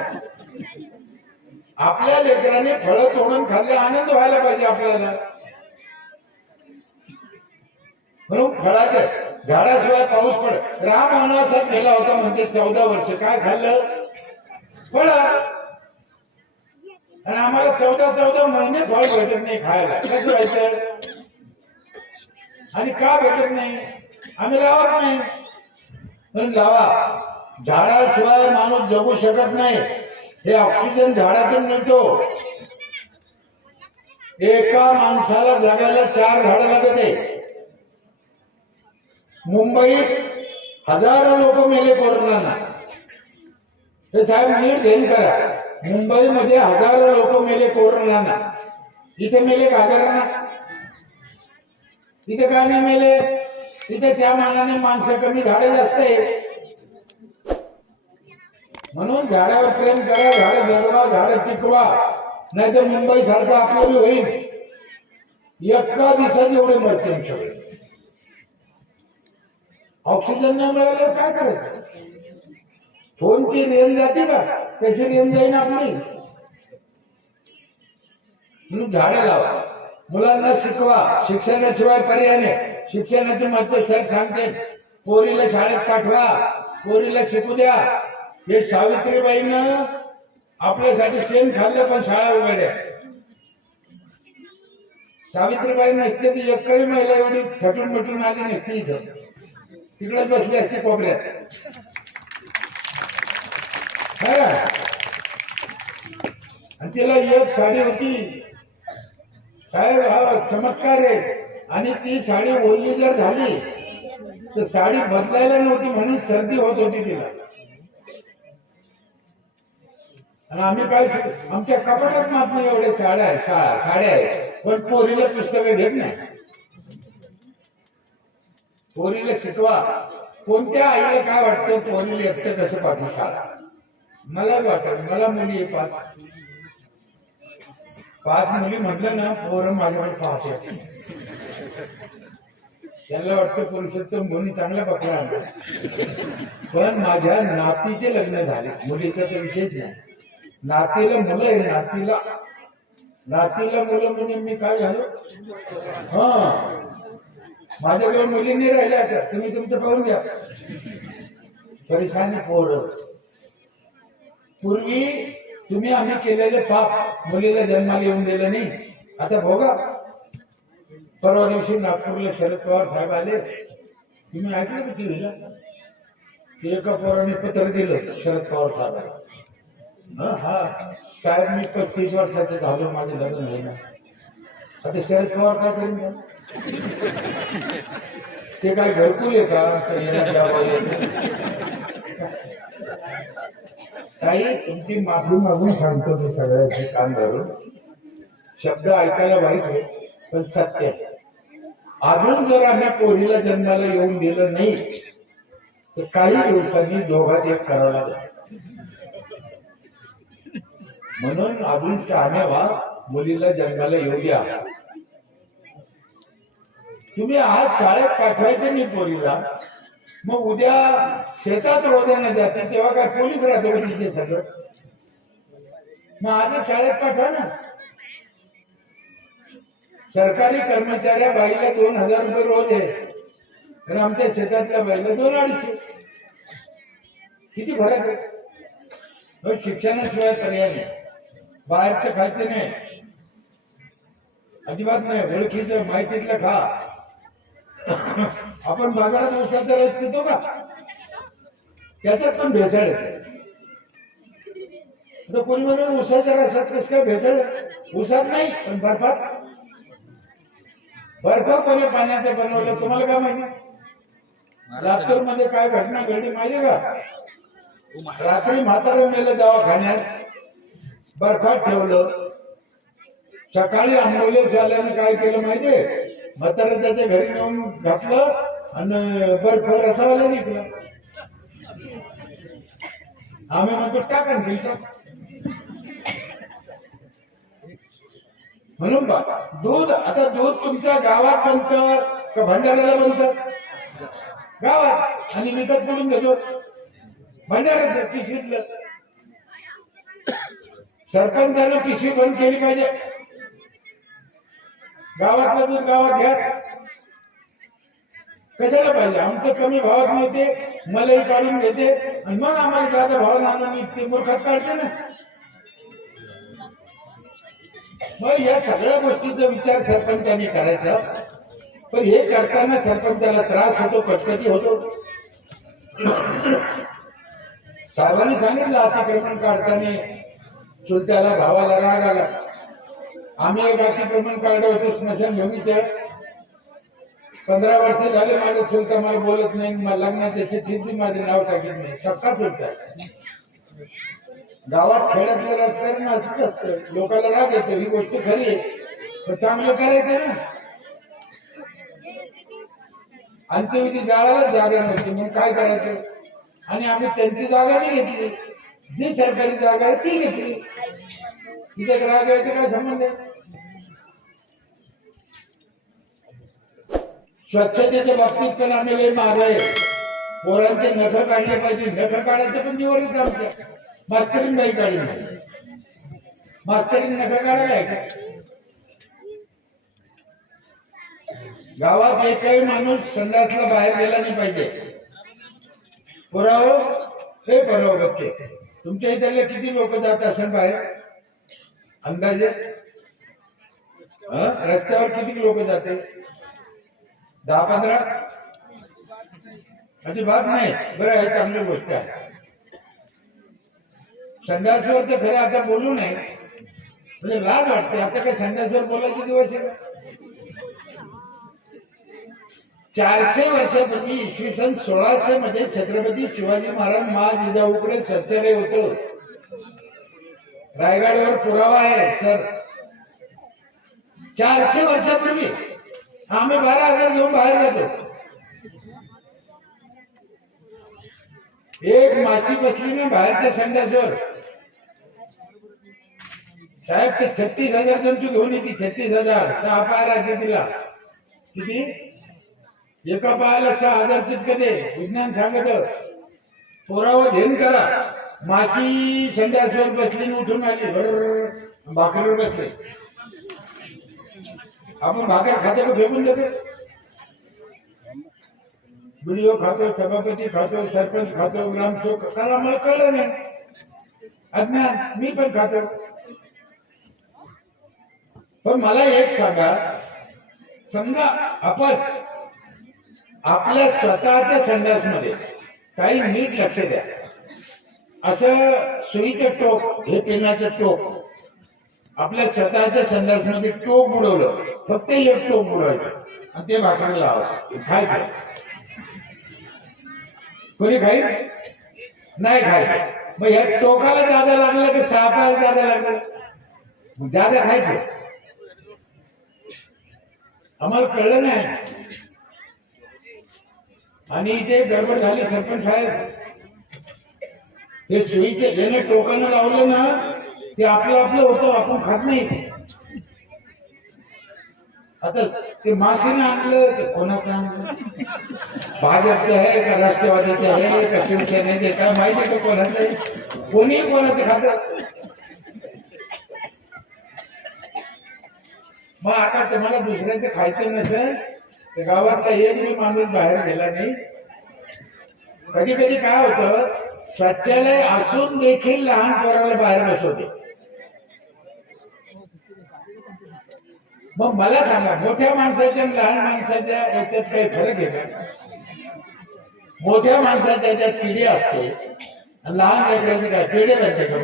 आपल्या लेकराने फळं तोडून खाल्ले, आनंद व्हायला पाहिजे आपल्याला. म्हणून फळाच्या झाडाशिवाय पाऊस पड. राम वनवासात गेला होता म्हणजे 14 वर्ष, काय खाल्लं? फळ. आणि आम्हाला 14 महिने फळ भेटत नाही खायला. कसं व्हायचं? आणि का भेटत नाही? आम्ही लावत नाही. म्हणून लावा. झाडाशिवाय माणूस जगू शकत नाही. हे ऑक्सिजन झाडातून मिळतो. एका माणसाला जगायला 4 झाडं लागते. मुंबईत हजारो लोक मेले कोरोना. ते साहेब नीट ध्यान करा, मुंबईमध्ये हजारो लोक मेले कोरोना. इथे मेले का हजारांना? तिथे का नाही मेले? तिथे त्या मानाने माणसं कमी, झाडं जास्त आहे. म्हणून झाडावर प्रेम करा, झाडं जगवा, झाडं टिकवा, नाही तर मुंबई सारखं आपलं होईल. एका दिवसात एवढे मरतील सगळे. ऑक्सिजन न मिळाल्यावर काय करायचं? फोनची रेंज जाते का? त्याची रेंज जाईन आपली. म्हणून झाडं लावा, मुलांना शिकवा. शिक्षणाशिवाय पर्याय नाही. शिक्षणाचे महत्व सर सांगते. पोरीला शाळेत पाठवा, पोरीला शिकू द्या. हे सावित्रीबाईनं आपल्यासाठी शेण खाल्लं पण शाळा उघड्या. सावित्रीबाई नसते ती एकही महिला एवढी थटून मटून आली नसती. इथं तिकडेच बसली असते कोपऱ्यात. आणि तिला एक साडी होती. साहेब हा चमत्कार आहे. आणि ती साडी ओढली जर झाली तर साडी बदलायला नव्हती म्हणून सर्दी होत होती तिला. आणि आम्ही काय, आमच्या कपाटात मात्र एवढे साड्या आहेत, पण पोरीला पुस्तकं घेत नाही. पोरीला शिकवा. कोणत्या आईला काय वाटतं पोरीला एकटं कसं पाठवू शाळा? मला वाटत, मला मुली 5 मुली म्हटलं ना, पोरं माझ्याकडे पाहते. त्याला वाटतं पुरुषोत्तम मुली चांगल्या पकडा. पण माझ्या नातीचे लग्न झाले, मुलीचा तर विषयच नाही. नातीला मुलं आहे, नातीला मुलं म्हणून मी काय झालो. माझ्याकडे मुलींनी राहिल्या आता. तुम्ही तुमचं पाहून घ्या. परेशानी पोरं. पूर्वी तुम्ही आम्ही केलेले पाप मुलीला जन्माला येऊन दिलं नाही. आता बघा, परवा दिवशी नागपूरला शरद पवार साहेब आले. तुम्ही ऐकलं का टीव्हीला? एका पोराने पत्र दिलं शरद पवार साहेबांना. हा साहेब, मी 35 वर्षाचे झालो, माझे लग्न होईना. आता शरद पवार काय करून ते काय घरकुल आहे का? काही तुमची माफी मागून सांगतो मी सगळ्याचे कान धरून. शब्द ऐकायला वाईट आहे पण सत्य. अजून जर आम्ही पोरीला जन्माला येऊन दिलं नाही तर काही दिवसांनी दोघात एक करावं लागेल. म्हणून अजून शहाण्या व्हा, मुलीला जन्माला येऊ द्या. तुम्ही आज शाळेत पाठवायचं नाही पोरीला, मग उद्या शेतात रोजानं जाते तेव्हा काय पोलीस राहते तिथे सगळं. मग आज शाळेत पाठवा ना. सरकारी कर्मचाऱ्या बाईला 2000 रुपये रोज आहे, तर आमच्या शेतातल्या बाईला 200-250. किती फरक आहे. शिक्षणाशिवाय पर्याय नाही. बाहेरचं खायचं नाही, अजिबात नाही. ओळखीचं माहितीतलं खा. आपण बाजारात उसाचा रस पितो का? त्याच्यात पण भेसळ आहे. कोणी म्हणून उसाच्या रसात कसं काय भेसळ? उसात नाही पण बर्फात. बर्फ कोणी पाण्याचं बनवलं तुम्हाला काय माहिती? लातूर मध्ये काय घटना घडली माहिती का? रात्री म्हातारं मेलं दवाखान्यात, बर्फात ठेवलं. सकाळी ॲम्ब्युलन्स आल्यानं काय केलं माहितीये? म्हातारं त्याच्या घरी नेऊन घातलं आणि बर्फ रसावाला निघला. आम्ही म्हणतो टाका ना फिल्टर. म्हणून बा दूध, आता दूध तुमच्या गावात बनतं का भंडाऱ्याला बनतं? गावात. आणि विकत पडून घेतो भंडाऱ्याचं पिशवीतलं. सरपंचानं पिशवी बंद केली पाहिजे. गावातलं दूध गावात घ्या. कशाला पाहिजे? आमचं कमी भावात मिळते, मलाई काढून घेते आणि मग आम्हाला जादा भाव आणून ते मूर्खात काढते ना. मग या सगळ्या गोष्टीचा विचार सरपंचांनी करायचा. पण हे करताना सरपंचाला त्रास होतो, कटकटी होतो. साहेबांनी सांगितलं अतिक्रमण काढताना चुलत्याला भावाला राग आला. आम्ही एक अतिक्रमण काढलं होतं स्मशानभूमीचं. 15 वर्ष झाले माझं चुलता मला बोलत नाही, मला लग्नाच्या चिठ्ठीत माझे नाव टाकीत नाही. सक्का चुलता. गावात खेड्यातलं राजकारण असंच असतं. लोकांना राग येतो, ही गोष्ट खरी आहे, पण चांगलं करायचं ना. अंत्यविधी जाळायला जागा नव्हती, मग काय करायचं? आणि आम्ही त्यांची जागा नाही घेतली, जी सरकारी जागा आहे ती घेतली. तिथे राग यायचा काय संबंध आहे? स्वच्छतेच्या बाबतीत पण आम्ही लय माग आहे. पोरांचे नख काढले पाहिजे. नख काढायचं पण निवडच आमच्या. मास्तरीन बाई काढली नाही. मास्तरीन नख काढायला आहे का? गावात एकही माणूस संडासला बाहेर गेला नाही पाहिजे. पुरावं हे पुरावं. बच्चे तुमच्या इथले किती लोक जात असेल बाहेर अंदाजे? रस्त्यावर किती लोक जाते? 10-15? अजिबात नाही. बरं आहे, चांगली गोष्ट आहे. संडासवर तर खरं आता बोलू नये, म्हणजे लाज वाटते. आता काय संडासवर बोलायचे दिवस आहे? 400 वर्षापूर्वी इसवी सन 1600 मध्ये छत्रपती शिवाजी महाराज महाल जिजाऊकडे शौचालय होतं. रायगडावर पुरावा आहे सर. 400 वर्षापूर्वी आम्ही 12,000 घेऊन बाहेर जातो. एक माशी बसली ना बाहेरच्या संडासवर, साहेब ते 36,000 जण तू घेऊन येते. 36,000. 6 पाय राहते तिला. किती? एका पायाला 6,000 चिटके दे. विज्ञान सांगत. पुरावा घेऊन करा. माशी संडासवर बसली, उठून आली, बरोबर भाकरीवर बसले. आपण भाकर खाते का फेकून देतो? व्हिडिओ खातो, सभापती खातो, सरपंच खातो, ग्रामसेवक. कारण आम्हाला कळलं नाही, अज्ञान. मी पण खातो. पण मला एक सांगा, समजा आपण आपल्या स्वतःच्या संडासमध्ये काही नीट लक्ष द्या. असं सुईचं टोक, हे पेनाचं टोक आपल्या स्वतःच्या संडासमध्ये टोक बुडवलं, फक्त एक टोक बुडवायचं आणि ते भाकरीला लावायचं, खायचं. कोणी खाईल? नाही खायचं. मग या टोकाला जादा लागलं की सापाला जादा लागलं? जादा खायचं. आम्हाला कळलं नाही. आणि इथे गडबड झाली. सरपंच साहेब, ते सुईचे ज्याने टोकानं लावलं ना, ते आपलं होतं, आपण खात नाही. आता ते मासीने आणलं, ते कोणाचं आणलं? भाजपचं आहे का राष्ट्रवादीचं आहे का शिवसेनेचे, काय माहिती का कोणाचं आहे? कोणीही कोणाचं खातं. मग आता तुम्हाला दुसऱ्याचं खायचं नसेल तर गावातला एक मी माणूस बाहेर गेला नाही. कधी कधी काय होतं, शौचालय असून देखील लहान पोराला बाहेर बसवते. मग मला सांगा, मोठ्या माणसाच्या लहान माणसाच्या याच्यात काही फरक आहे का? मोठ्या माणसाच्या याच्यात किडे असते आणि लहान लेकरांचे काय किडे बनते का?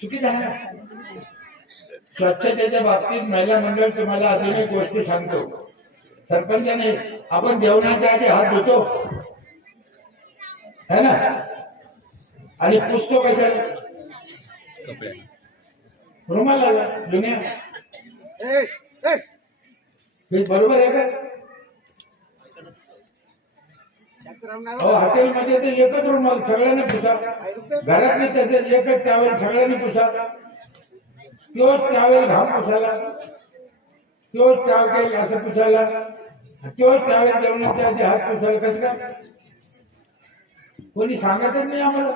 चुकीचं आहे ना. स्वच्छतेच्या बाबतीत महिला मंडळ तुम्हाला अजून एक गोष्ट सांगतो. सरपंचाने आपण जेवणाच्या आधी हात धुतो है ना, आणि पुसतो कशाला? रुमाला जुन्या. हे बरोबर आहे का? हॉटेलमध्ये ते एकच रुमाल सगळ्यांनी पुसा, घरातली तसेच एकच टॅवेल सगळ्यांनी पुसा, तोच टॅवेल घाम पुसायला, तोच टॅवेल असं पुसायला, तोच टॅवेल जेवणाच्या आधी हात पुसायला. कसं काय? कोणी सांगतच नाही आम्हाला.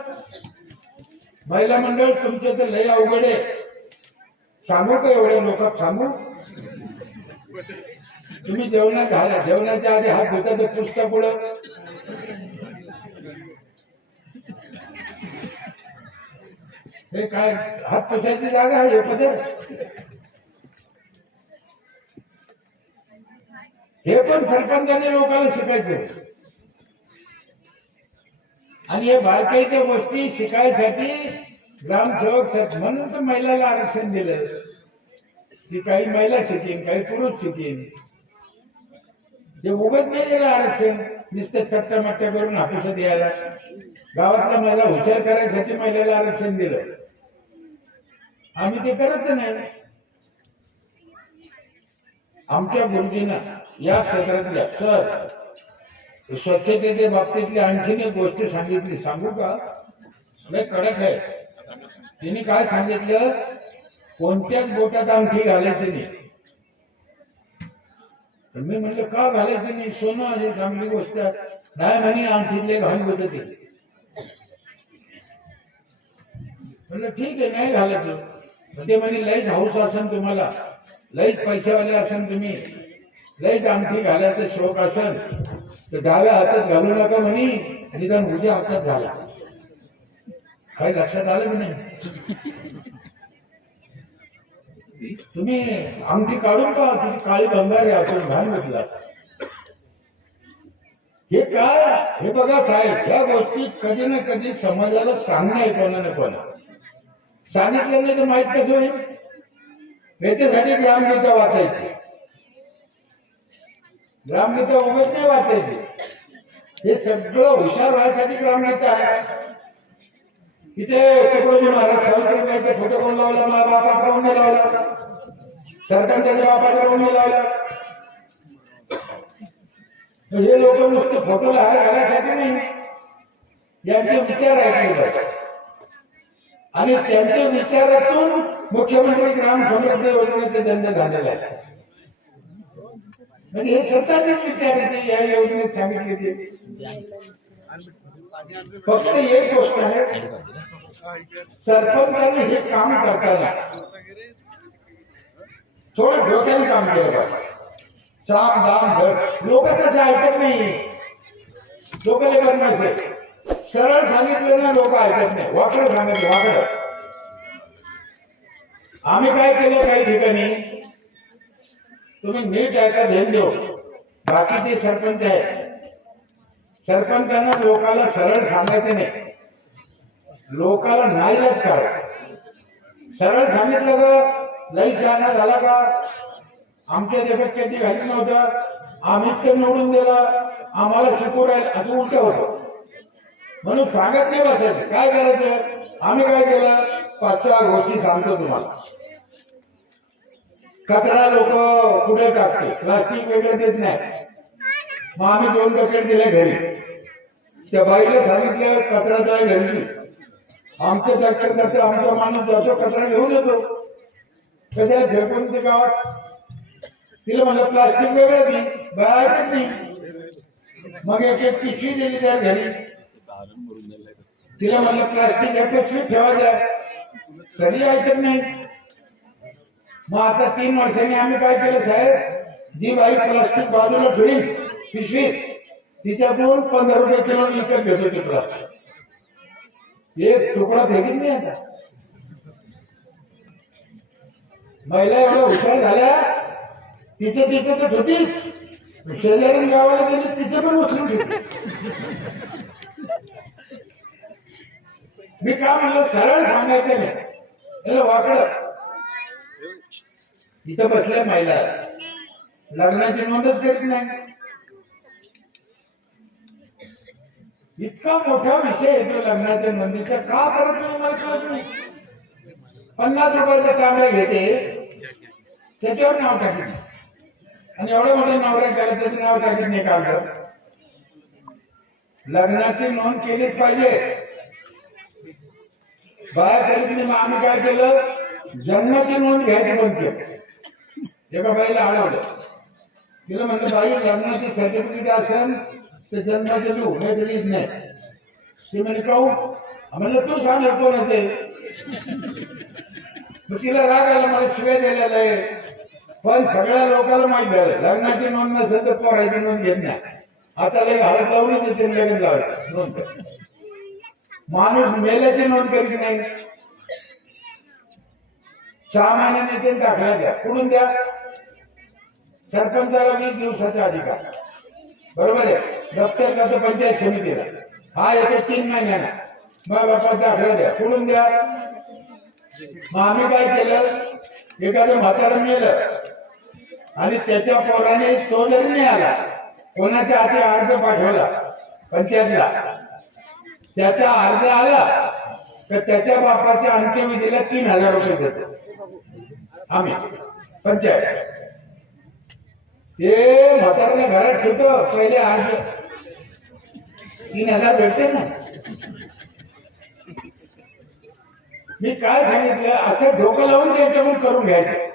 महिला मंडळ तुमचं तर लय अवघड आहे. सांगू का एवढ्या लोकात सांगू? तुम्ही जेवणाच्या आधी हात धुता तर पुसता पुढं. हे काय हात पुसायची जागा आहे हे पदर? हे पण सरपंचाने लोकांना शिकायचं. आणि हे बारकाईच्या गोष्टी शिकायसाठी ग्रामसेवक म्हणून तर महिलाला आरक्षण दिलं की काही महिला शिकेन, काही पुरुष शिकेन. जे उगत नाही दिलं आरक्षण नुसतं चट्टामट्टा करून हापूसात यायला. गावातल्या महिला हुशार करायसाठी महिलाला आरक्षण दिलं. आम्ही ते करत नाही. आमच्या गुरुजींना या क्षेत्रातल्या स्वच्छतेच्या बाबतीतली आणखीन एक गोष्ट सांगितली. सांगू का? लय कडक आहे. तिने काय सांगितलं? कोणत्याच बोटात अंगठी घालायची नाही. मी म्हणलं का घालायची नाही? सोनं आणि चांगली गोष्ट नाही म्हणे, अंगठीतले घालून होत ते. म्हणलं ठीक आहे नाही घालायचं. ते म्हणे लईच हाऊस असेल तुम्हाला, लईच पैशावाले असेल तुम्ही, लईच अंगठी घालायचं शौक असेल तर डाव्या हातात घालू नका म्हणे, निदान उद्या हातात घाला. काही लक्षात आलं की नाही? तुम्ही अंगठी काढून का तुझी काळी भंगार आपण घाण घेतला. हे काय? हे बघा साहेब, या गोष्टी कधी ना कधी समाजाला सांगणं आहे. कोणा ना कोणा सांगितलं नाही तर माहित कसं होईल? याच्यासाठी ग्रामगीता वाचायची. ग्रामगीता उगाच नाही वाचायची. हे सगळं हुशार व्हायसाठी ग्रामगीता आहे. इथे तुकडोजी महाराज सावित्रीबाईचा फोटो कोण लावला? माझ्या बापाचा कोण लावला? सरपंचाच्या बापाचा कोण लावला? हे लोक नुसते फोटोला हार घालायसाठी नाही, यांचे विचार ऐकले पाहिजे. आणि त्यांच्या विचारातून मुख्यमंत्री ग्राम समृद्धी योजनेचे धंदे झालेले आहे. म्हणजे हे स्वतःचे विचार येते या योजनेत सांगितले. फक्त एक गोष्ट आहे, सरपंचाने हे काम करताना थोडं डोक्याने काम केलं पाहिजे. साम दाम धड लोक तसं ऐकत नाही. लोकांना बदमाश सरळ सांगितलं ना लोक ऐकत नाही. वाकडं सांगितलं वाकडं. आम्ही काय केलं काही ठिकाणी, तुम्ही नीट ऐका, ध्यान देऊ. बाकीचे सरपंच आहेत, सरपंचांना लोकाला सरळ सांगायचं नाही, लोकाला नाईलाज करायचं. सरळ सांगितलं का लई शहाणा झाला का? आमच्या देशात कधी घाली नव्हतं, आम्ही तर निवडून दिलं, आम्हाला शिकवू राहील, असं उलट होतं. म्हणून सांगत नाही बसायचं. काय करायचं? आम्ही काय केलं? 5-6 गोष्टी सांगतो तुम्हाला. कचरा लोक कुठे टाकते? प्लास्टिक वेगळं देत नाही. मग आम्ही 2 बकेट दिले घरी. त्या बाईला सांगितलं कचरा जाय घरी. आमचं ट्रॅक्टर जातं, आमचा माणूस जातो, कचरा घेऊन येतो. कशाला फेकून ते गावात? तिला म्हणलं प्लास्टिक वेगळं दे, बाहेरच नाही. मग एक पिशवी दिली त्या घरी. तिला म्हणलं प्लास्टिक एक पिशवी ठेवायचं, तरी ऐकत नाही. मग आता 3 वर्षांनी आम्ही काय केलं साहेब, जी बाई प्लास्टिक बाजूला ठेवील पिशवी, तिच्याकडून 15 रुपये किलो विकत घेतो ते प्लास्टिक. एक तुकडा फेकीत नाही. आता महिला एवढ्या हुशार झाल्या, तिचं तर होतीच, शेजारी गावाला गेली तिचं पण उचलून घेतली. मी काय म्हणलं, सरळ सांगायचं नाही, वाकडं. इथं बसल्या महिला लग्नाची नोंदच करत नाही. इतका मोठा विषय येतो लग्नाच्या नोंदीचा, का करत नाही मला कळत नाही. 50 रुपयाचा तांबडा घेते, त्याच्यावर नाव टाकते आणि एवढं मोठं नवरा केलं त्याचं नाव टाकत नाही कागद. लग्नाची नोंद केलीच पाहिजे. बाया तरी मग आम्ही काय केलं, जन्माची नोंद घ्यायची बंद केली. एका बाईला अडवलं, तिला म्हणलं बाई लग्नाची सर्टिफिकेट असेल तर जन्माचे लिहू, नाही तरी नाही. ती म्हणे काहू, म्हणलं तू सांग कोणाचे. मग तिला राग आला, मला शिवाय दिलेला आहे. पण सगळ्या लोकांना माहित झालं लग्नाची नोंद नसेल तर पोराची नोंद घेत नाही. आता लई हळद लावली देते, लगेच लावायचं नोंद. माणूस मेल्याची नोंद करीत नाही. 6 महिन्याने ते दाखला द्या, कुठून द्या, सरपंचाला 20 दिवसाचा अधिकार, बरोबर आहे. दप्तर करतो पंचायत समितीला, हा येतो 3 महिन्याला. मग बापा दाखला द्या, कुठून द्या. मग आम्ही काय केलं, एखादं म्हातारं मिळालं आणि त्याच्या पोराने तो जरी नाही आला, कोणाच्या हाती अर्ज पाठवला पंचायतला, त्याचा अर्ज आला तर त्याच्या बापाच्या अंत्यविधीला 3000 रुपये देतो आम्ही पंचायत. ते म्हाताऱ्याने घरात ठेवतो, पहिले अर्ज 3000 भेटते ना. मी काय सांगितलं, असं डोकं लावून त्याच्याकडून करून घ्यायचं.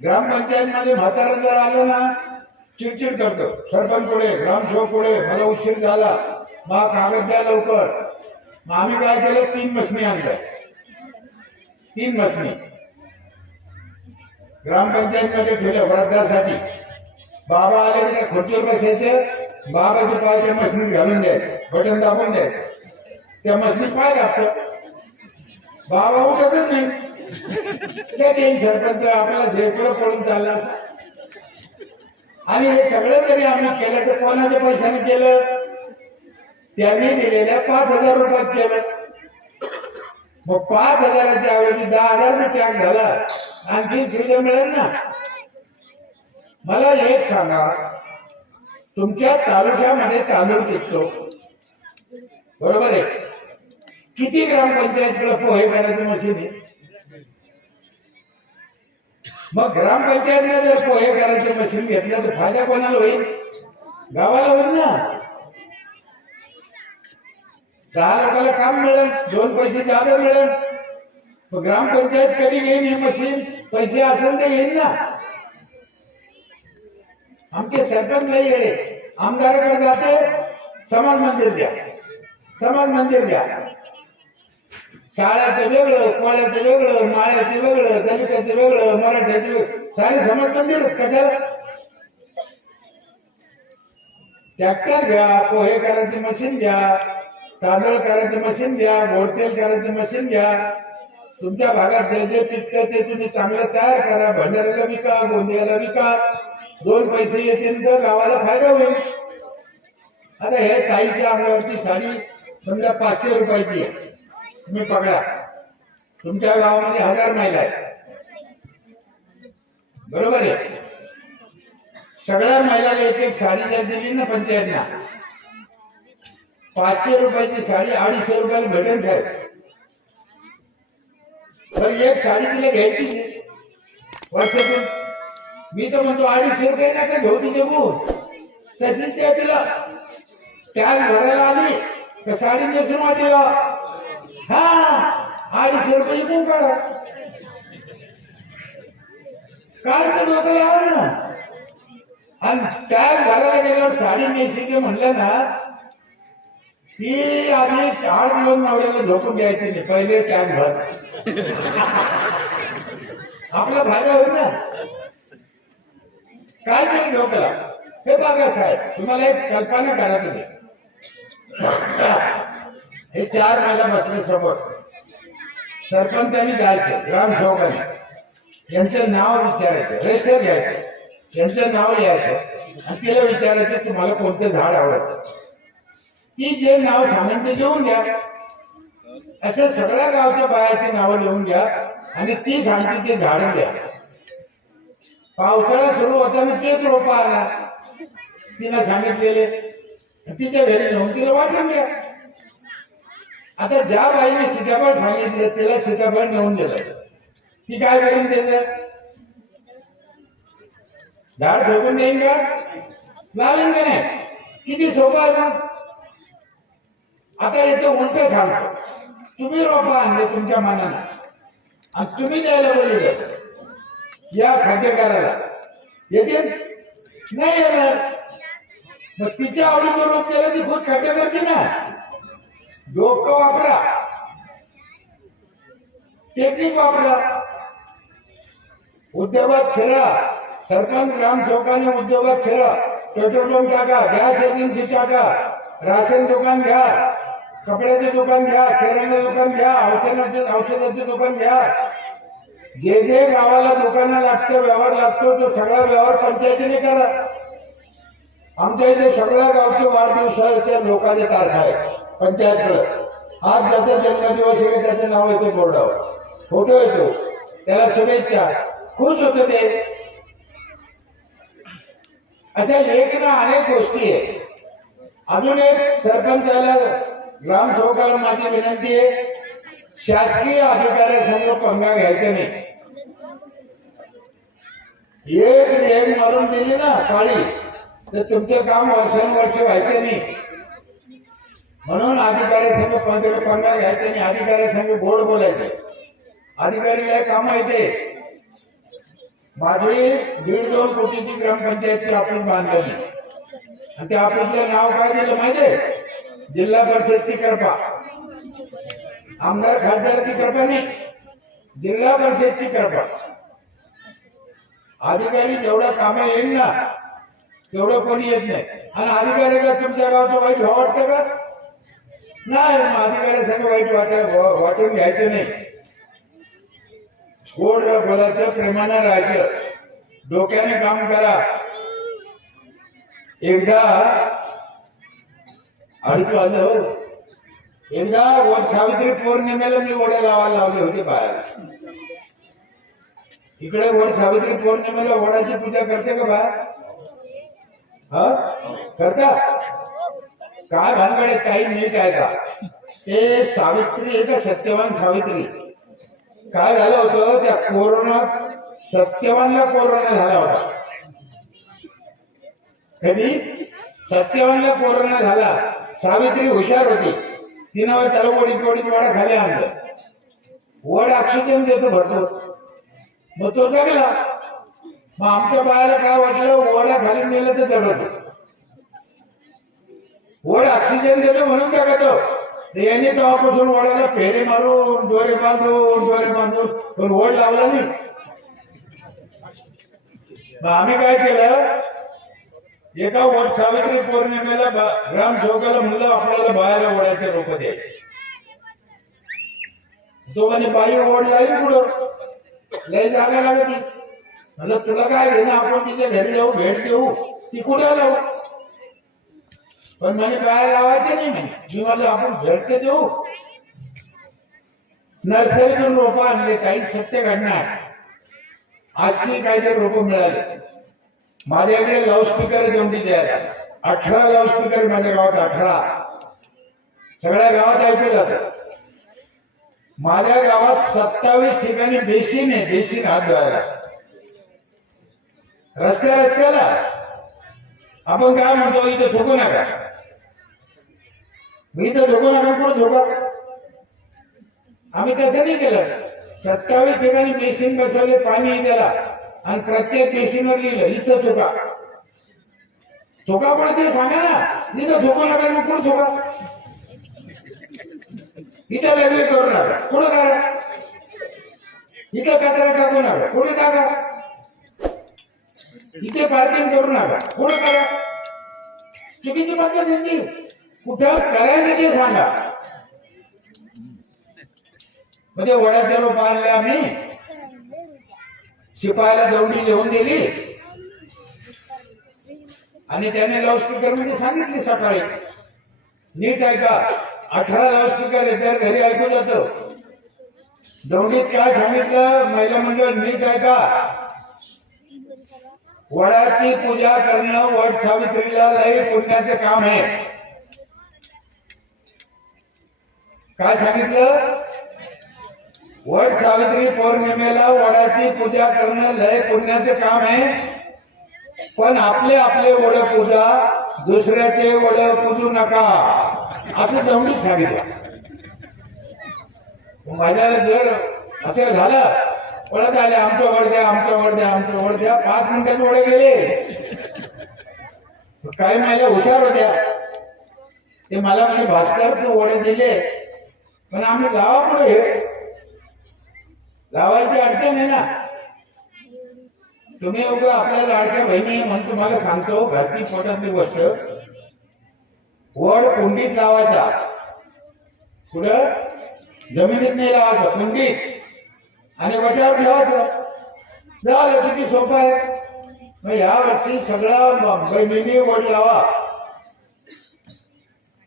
ग्रामपंचायत मध्ये म्हातारा जर आलं ना, चिडचिड करतो, सरपंच पुढे, ग्रामसेवक पुढे, मला उशीर झाला, मग कागद द्या लवकर. मग आम्ही काय केलं, 3 मसनी आणल्या. 3 मसनी ग्रामपंचायत मध्ये ठेवल्या वृद्धासाठी. बाबा आले की खुर्चीवर बसायचे, बाबाच्या पायाच्या मसनीत घालून द्यायचे, बटन दाबून द्यायचं. त्या मसनी पाय दाबत, बाबा उठतच नाही. सरपंच आपल्याला झेपलं पळून चालला. आणि हे सगळं जरी आम्ही केलं तर कोणाच्या पैशाने केलं, त्यांनी दिलेल्या 5000 रुपयात केलं. मग 5000च्या ऐवजी 10,000 टॅक्स झाला, आणखी सुविधा मिळेल ना. मला एक सांगा, तुमच्या तालुक्यामध्ये तांदूळ पिकतो, बरोबर आहे. किती ग्रामपंचायतीला पोहे करायची मशीन आहे. मग ग्रामपंचायतीने जर पोहे करायचे मशीन घेतलं तर फायदा कोणाला होईल, गावाला होईल ना. 10 लोकांना काम मिळेल, 2 पैसे जादा मिळेल. मग ग्रामपंचायत कधी घेईन ही मशीन, पैसे असेल तर घेईन ना. आमचे सरपंच नाही गेले, आमदाराकडे जाते, समाज मंदिर द्या, समाज मंदिर द्या. शाळाचं वेगळं, कोळ्याचं वेगळं, माळ्याचं वेगळं, दलिताचं वेगळं, मराठ्याचं वेगळं, सारे समाज मंदिर कशाला. ट्रॅक्टर घ्या, पोहे करायची मशीन घ्या, तांदूळ करायचं मशीन घ्या, गोड तेल करायचं मशीन घ्या. तुमच्या भागात जे जे पिकतं ते तुम्ही चांगलं तयार करा, भंडाऱ्याला विका, गोंदियाला विका, 2 पैसे येतील तर गावाला फायदा होईल. आता हे ताईच्या अंगावरची साडी समजा 500 रुपयाची आहे, तुम्ही पकडा. तुमच्या गावामध्ये 1000 महिला आहेत, बरोबर आहे. सगळ्या महिलांना एक साडी जर दिली ना पंचायतना, 500 रुपयाची साडी 250 रुपयाला भेटेल साहेब. तर एक साडी तिला घ्यायची वर्षातून. मी तर म्हणतो 250 रुपये नका घेऊ तिचे गुण, तशीच त्या तिला टॅग भरायला आली तर साडी नेसून वाटीला, हा 250 रुपये कोण करा. काय तर डोकं लावा ना. आणि टॅग भरायला गेल्यावर साडी नेसी म्हणलं ना, ती आधी 4 दिवस नवऱ्याला झोपून द्यायची नाही, पहिले टॅग भर. आपला फायदा होईल ना. काय तरी डोकं लावा. हे बघा साहेब, तुम्हाला एक कल्पना करा तुम्ही. हे 4 महिला बसले समोर, सरपंचांनी जायचे, ग्रामसेवकांनी यांचं नाव विचारायचं, रजिस्टर घ्यायचं, यांचं नाव लिहायचं आणि तिला विचारायचं तुम्हाला कोणतं झाड आवडतं. ती जे नाव सांगेल ते लिहून घ्या. असं सगळ्या गावच्या बायाची नावं लिहून घ्या आणि ती सांगते ते झाडं घ्या. पावसाळा सुरू होताना तेच रोपा आला, तिला सांगितलेले, तिच्या घरी नेऊन तिला वाटून घ्या. आता ज्या बाईने सीताफळ सांगितले तिला सीताफळ नेऊन दिलं, ती काय करून द्यायचं, झाड फेकून देईन का? लावेन का नाही? किती सोपं आहे मग. आता याचं उलट सांगतो, तुम्ही रोपं आणले तुमच्या मनानं आणि तुम्ही द्यायला बोलले या खाद्यकाराला, येते नाही येणार. मग तिच्या आवडीचं रोप केलं ती खूप खाद्य करते ना. डोकं वापरा, टेक्निक वापरा, उद्योगात शिरा. सरपंच ग्रामसेवकांनी उद्योगात शिरा, पेट्रोल पंप टाका, गॅस एजन्सी टाका, राशन दुकान घ्या, कपड्याचे दुकान घ्या, किराणा दुकान घ्या, औषधाचे दुकान घ्या. जे जे गावाला दुकानं लागतं, व्यवहार लागतो, तो सगळा व्यवहार पंचायतीने करा. आमच्या इथे सगळ्या गावचे वाढदिवसाच्या लोकांचे तारखा आहे पंचायतकडे. आज ज्याचा जन्मदिवस आहे त्याचं नाव येते बोर्डावर, फोटो येतो, त्याला शुभेच्छा, खुश होतो ते. अशा एक ना अनेक गोष्टी आहेत. अजून एक सरपंचाला ग्रामसेवकाला माझी विनंती आहे, शासकीय अधिकाऱ्यासमोर पंगा घ्यायचा नाही. एक मारून दिली ना काळी तर तुमचं काम वर्षानुवर्ष व्हायचं नाही. म्हणून अधिकाऱ्यासमोर पंगा घ्यायचा नाही. अधिकाऱ्यासमोर गोड बोलायचे. अधिकारीला काम येते. माझी 1.5-2 कोटीची ग्रामपंचायतची ऑफिस बांधली आणि त्या ऑफिसचं नाव काय दिलं माहितीये? जिल्हा परिषदची कृपा. आमदार खासदारची कृपा नाही, जिल्हा परिषदची कृपा. अधिकारी जेवढं कामं येईल ना तेवढं कोणी येत नाही. आणि अधिकाऱ्याला तुमच्या गावचं वाईट वाटतं का? नाही. मग अधिकाऱ्यासाठी वाईट वाटून घ्यायचं नाही. गोड बोलायचं, प्रेमानं राहायचं, डोक्याने काम करा. एकदा अडीच वाजल्यावर एकदा वट सावित्री पौर्णिमेला मी ओढ्या लावायला लावले होते बाहेर. इकडे वट सावित्री पौर्णिमेला वडाची पूजा करते का बाहेर? हा करता? काय भानगड काही नीट आहे का? ते सावित्री आहे का सत्यवान सावित्री? काय झालं होतं त्या कोरोनात? सत्यवानला कोरोना झाला होता. कधी? सत्यवानला कोरोना झाला. सावित्री हुशार होती, तिनं त्याला ओढीत वडा खाली आणलं. वड ऑक्सिजन देतो भरतो, मग तो जगला. मग आमच्या बाळाला काय वाटलं, वडा खाली नेलं तर जगत. वड ऑक्सिजन देतो म्हणून जगतो. यांनी तेव्हापासून वडाला फेरे मारून दोरे बांधून पण वड लावला नाही. मग आम्ही काय केलं, एका वट सावित्री पौर्णिमेला ग्रामसेवकाला म्हणलं आपल्याला बाहेर वडाचे रोप द्यायचे. तो म्हणे बाई ओढ लावी पुढं लय जागा लागत. म्हणलं तुला काय घेणं, आपण तिच्या घरी जाऊ, भेट देऊ, ती कुठे लावू. पण म्हणे बाहेर लावायचे नाही. मी म्हणलं आपण भेट ते देऊ. नर्सरीतून रोपं आणले. काही सत्य घडणार, आजची काहीतरी रोपं मिळाले. माझ्याकडे लाऊडस्पीकर जमती द्यायला 18 लाऊडस्पीकर माझ्या गावात. 18 सगळ्या गावात ऐकू जातात. माझ्या गावात 27 ठिकाणी बेसिन आहे. बेसिन हात धुवायला रस्त्याला. आपण काय म्हणतो, इथं झोकू नका, मी तर झोकू नका, कुठं झोका. आम्ही तसं नाही केलं. 27 ठिकाणी बेसिन बसवले, पाणी त्याला, आणि प्रत्येक बेसिनवर लिहिलं इथं झोका. झोका पडते सांगा ना, इथं झोकू नका, मग कुठं झोका. इथं वेगळे करू नका, कुठं करा. इथं कचरा टाकू नका, कुठे टाका. इथे पार्किंग करू नका, कुठं करा. चुकीची पद्धत होती. कुठं करायचं ते सांगा. म्हणजे वड्याच्या रोप आणले आम्ही, शिपायाला दौंडी लिहून दिली आणि त्याने लाऊडस्पीकर मध्ये सांगितले सकाळी, नीट ऐका. 18 लाऊडस्पीकर येतात, घरी ऐकू जातो. दौंडीत काय सांगितलं, महिला मंडळ नीट ऐका. वडाची पूजा करणं वट सावित्रीला लय पुण्याचे काम आहे. काय सांगितलं, वट सावित्री पौर्णिमेला वडाची पूजा करणं लय पुण्याचे काम आहे. पण आपले आपले वड पूजा, दुसऱ्याचे वड पूजू नका असं जमणीच सांगितलं. माझ्या जर असं झालं, पळत आले आमचं वड द्या, आमचं वड द्या, आमचं वड द्या, 5 मिनिटात वडे गेले. काही महिला हुशार होत्या, ते मला म्हणजे भास्कर वडे दिले, पण आम्ही गावापुढे लावायची अडचण आहे ना. तुम्ही उगा आपल्या लाडक्या बहिणी म्हणून तुम्हाला सांगतो, घरची पोटातली गोष्ट, वड कुंडीत लावायचा. पुढं जमिनीत नाही लावायचा, कुंडीत, आणि वट्यावर ठेवायचं. झालं, किती सोपं आहे. मग या वर्षी सगळा बहिणीने वड लावा,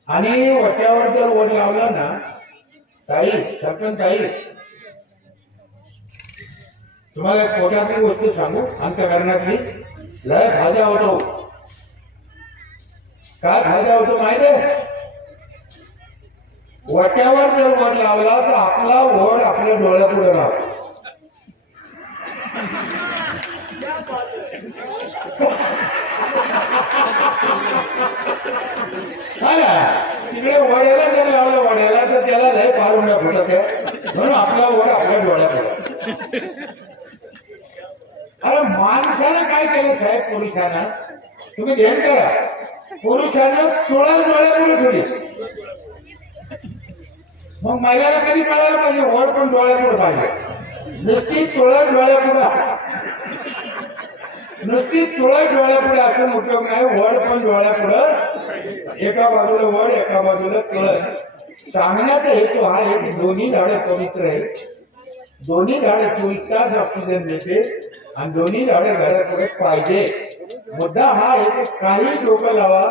आणि वट्यावर जर वड लावला ना, ताई सरपंच ताई, तुम्हाला एक पोटातली गोष्ट सांगू, अंतकरणातली. लय फायदा होतो. काय फायदा होतो माहिती आहे? वट्यावर जर वड लावला तर आपला वड आपल्या डोळ्यापुढे राहतो. हा ना, तिकडे वड्याला जर लावलं वड्याला तर त्याला लय फार उड्या फुटत आहे, म्हणून आपला वड आपल्या डोळ्यापुढे. अरे माणसानं काय केलं साहेब, पुरुषानं, तुम्ही ध्यान करा, पुरुषानं तुळा डोळ्यापुढे ठेवली. मग महिलाला कधी कळायला पाहिजे, वड पण डोळ्यापुढे पाहिजे. नुसती तुळा डोळ्यापुढे, नुसती तुळा डोळ्यापुढे असं उपयोग नाही, वड पण डोळ्यापुढं. एका बाजूला वड, एका बाजूला तुळस. सांगण्याचा हेतू हा आहे की दोन्ही झाडे पवित्र आहेत, दोन्ही झाडे 24 तास ऑक्सिजन देते, आणि दोन्ही झाडे घरापुढे पाहिजे. मुद्दा हा आहे की काही लोक लावा,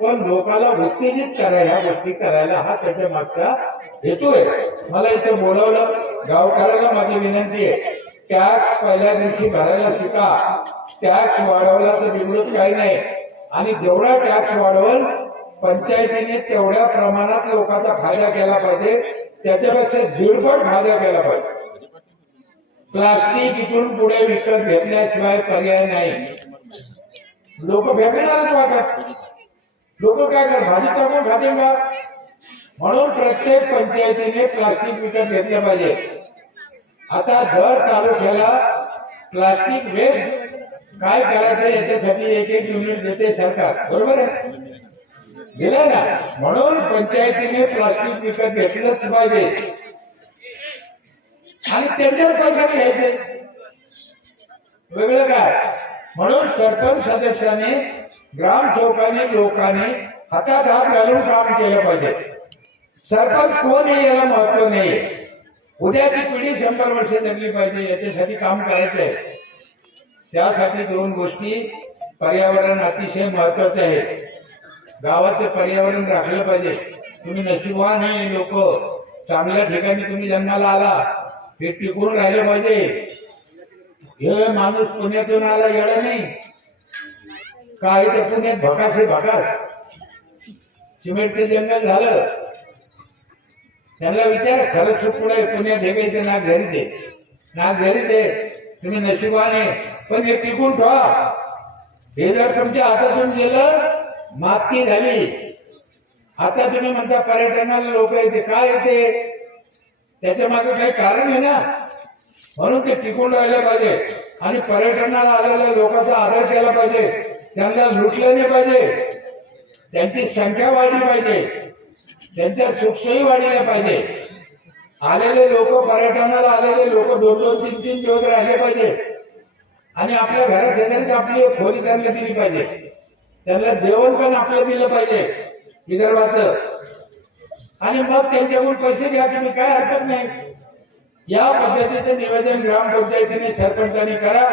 पण लोकाला उत्तेजित करा, ह्या गोष्टी करायला, हा त्याच्या मागचा हेतू आहे. मला इथे बोलवलं, गावकऱ्याला माझी विनंती आहे, टॅक्स पहिल्या दिवशी भरायला शिका. टॅक्स वाढवला तर बिघडत काही नाही, आणि जेवढा टॅक्स वाढवल पंचायतीने तेवढ्या प्रमाणात लोकांचा फायदा केला पाहिजे, त्याच्यापेक्षा 1.5 फायदा केला पाहिजे. प्लास्टिक इथून पुढे विकत घेतल्याशिवाय पर्याय नाही. लोक फेकणारच वाटत, लोक काय करतात, भाजी टाकून खातील का? म्हणून प्रत्येक पंचायतीने प्लास्टिक विकत घेतलं पाहिजे. आता दर तालुक्याला प्लास्टिक वेस्ट काय करायचं याच्यासाठी 1-1 युनिट देते सरकार, बरोबर आहे, दिलं ना. म्हणून पंचायतीने प्लास्टिक विकत घेतलंच पाहिजे, आणि त्यांच्यावर पैसा घ्यायचे, वेगळं काय. म्हणून सरपंच सदस्याने, ग्रामसेवकाने, लोकांनी हातात हात घालून काम केलं पाहिजे. सरपंच कोण आहे याला महत्व नाही, उद्याची पिढी 100 वर्ष जगली पाहिजे, याच्यासाठी काम करायचं आहे. त्यासाठी 2 गोष्टी, पर्यावरण अतिशय महत्वाचे आहे. गावाचं पर्यावरण राखलं पाहिजे. तुम्ही नशीबवान आहे लोक, चांगल्या ठिकाणी तुम्ही जन्माला आला, हे टिकून राहिले पाहिजे. हे माणूस पुण्यातून आला येणार नाही, काय तर पुण्यात भकास आहे, भकास सिमेंटचे जंगल झालं. त्यांना विचार, खरंच पुढे पुण्यात हे काही नाक घरी दे, नाक घरी दे, तुम्ही नशिबान आहे, पण हे टिकून ठेवा. हे जर तुमच्या हातातून गेलं, माती झाली. आता तुम्ही म्हणता पर्यटनाला लोक येते, काय येते, त्याच्या मागे काही कारण आहे ना, म्हणून ते टिकून राहिले पाहिजे. आणि पर्यटनाला आलेल्या लोकांचा आदर केला पाहिजे, त्यांना लुटलं नाही पाहिजे, त्यांची संख्या वाढली पाहिजे, त्यांच्या सुखसोयी वाढल्या पाहिजे. आलेले लोक, पर्यटनाला आलेले लोक 2-2, 3-3 दिवस राहिले पाहिजे, आणि आपल्या घरात शेजारीच आपली खोली त्यांना दिली पाहिजे, त्यांना जेवण पण आपलं दिलं पाहिजे विदर्भाचं. आणि मग त्यांच्याकडून पैसे घ्या तुम्ही, काय हरकत नाही. या पद्धतीचं निवेदन ग्रामपंचायतीने, सरपंचांनी करा.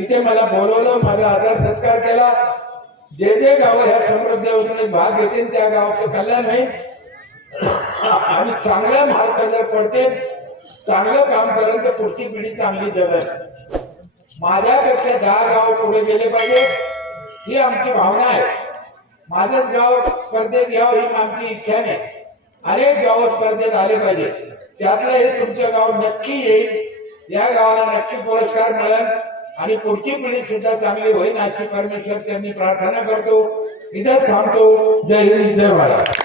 इथे मला बोलवलं, माझा आदर सत्कार केला. जे जे गाव ह्या समृद्धी योजनेत भाग घेतील त्या गावाचं कल्याण होईल, आणि चांगल्या मार्गावर पडते, चांगलं काम करेल तर पुढची पिढी चांगली जगेल. माझ्यापेक्षा 10 गाव पुढे गेले पाहिजे, ही आमची भावना आहे. माझंच गाव स्पर्धेत यावं ही आमची इच्छा नाही. अनेक गाव स्पर्धेत आले पाहिजे, त्यातलं हे तुमचं गाव नक्की येईल. या गावाला नक्की पुरस्कार मिळेल. आणि पुढची पिढी सुद्धा चांगली होईल अशी परमेश्वर त्यांनी प्रार्थना करतो. इथं थांबतो. जय हिंद, जय महाराज.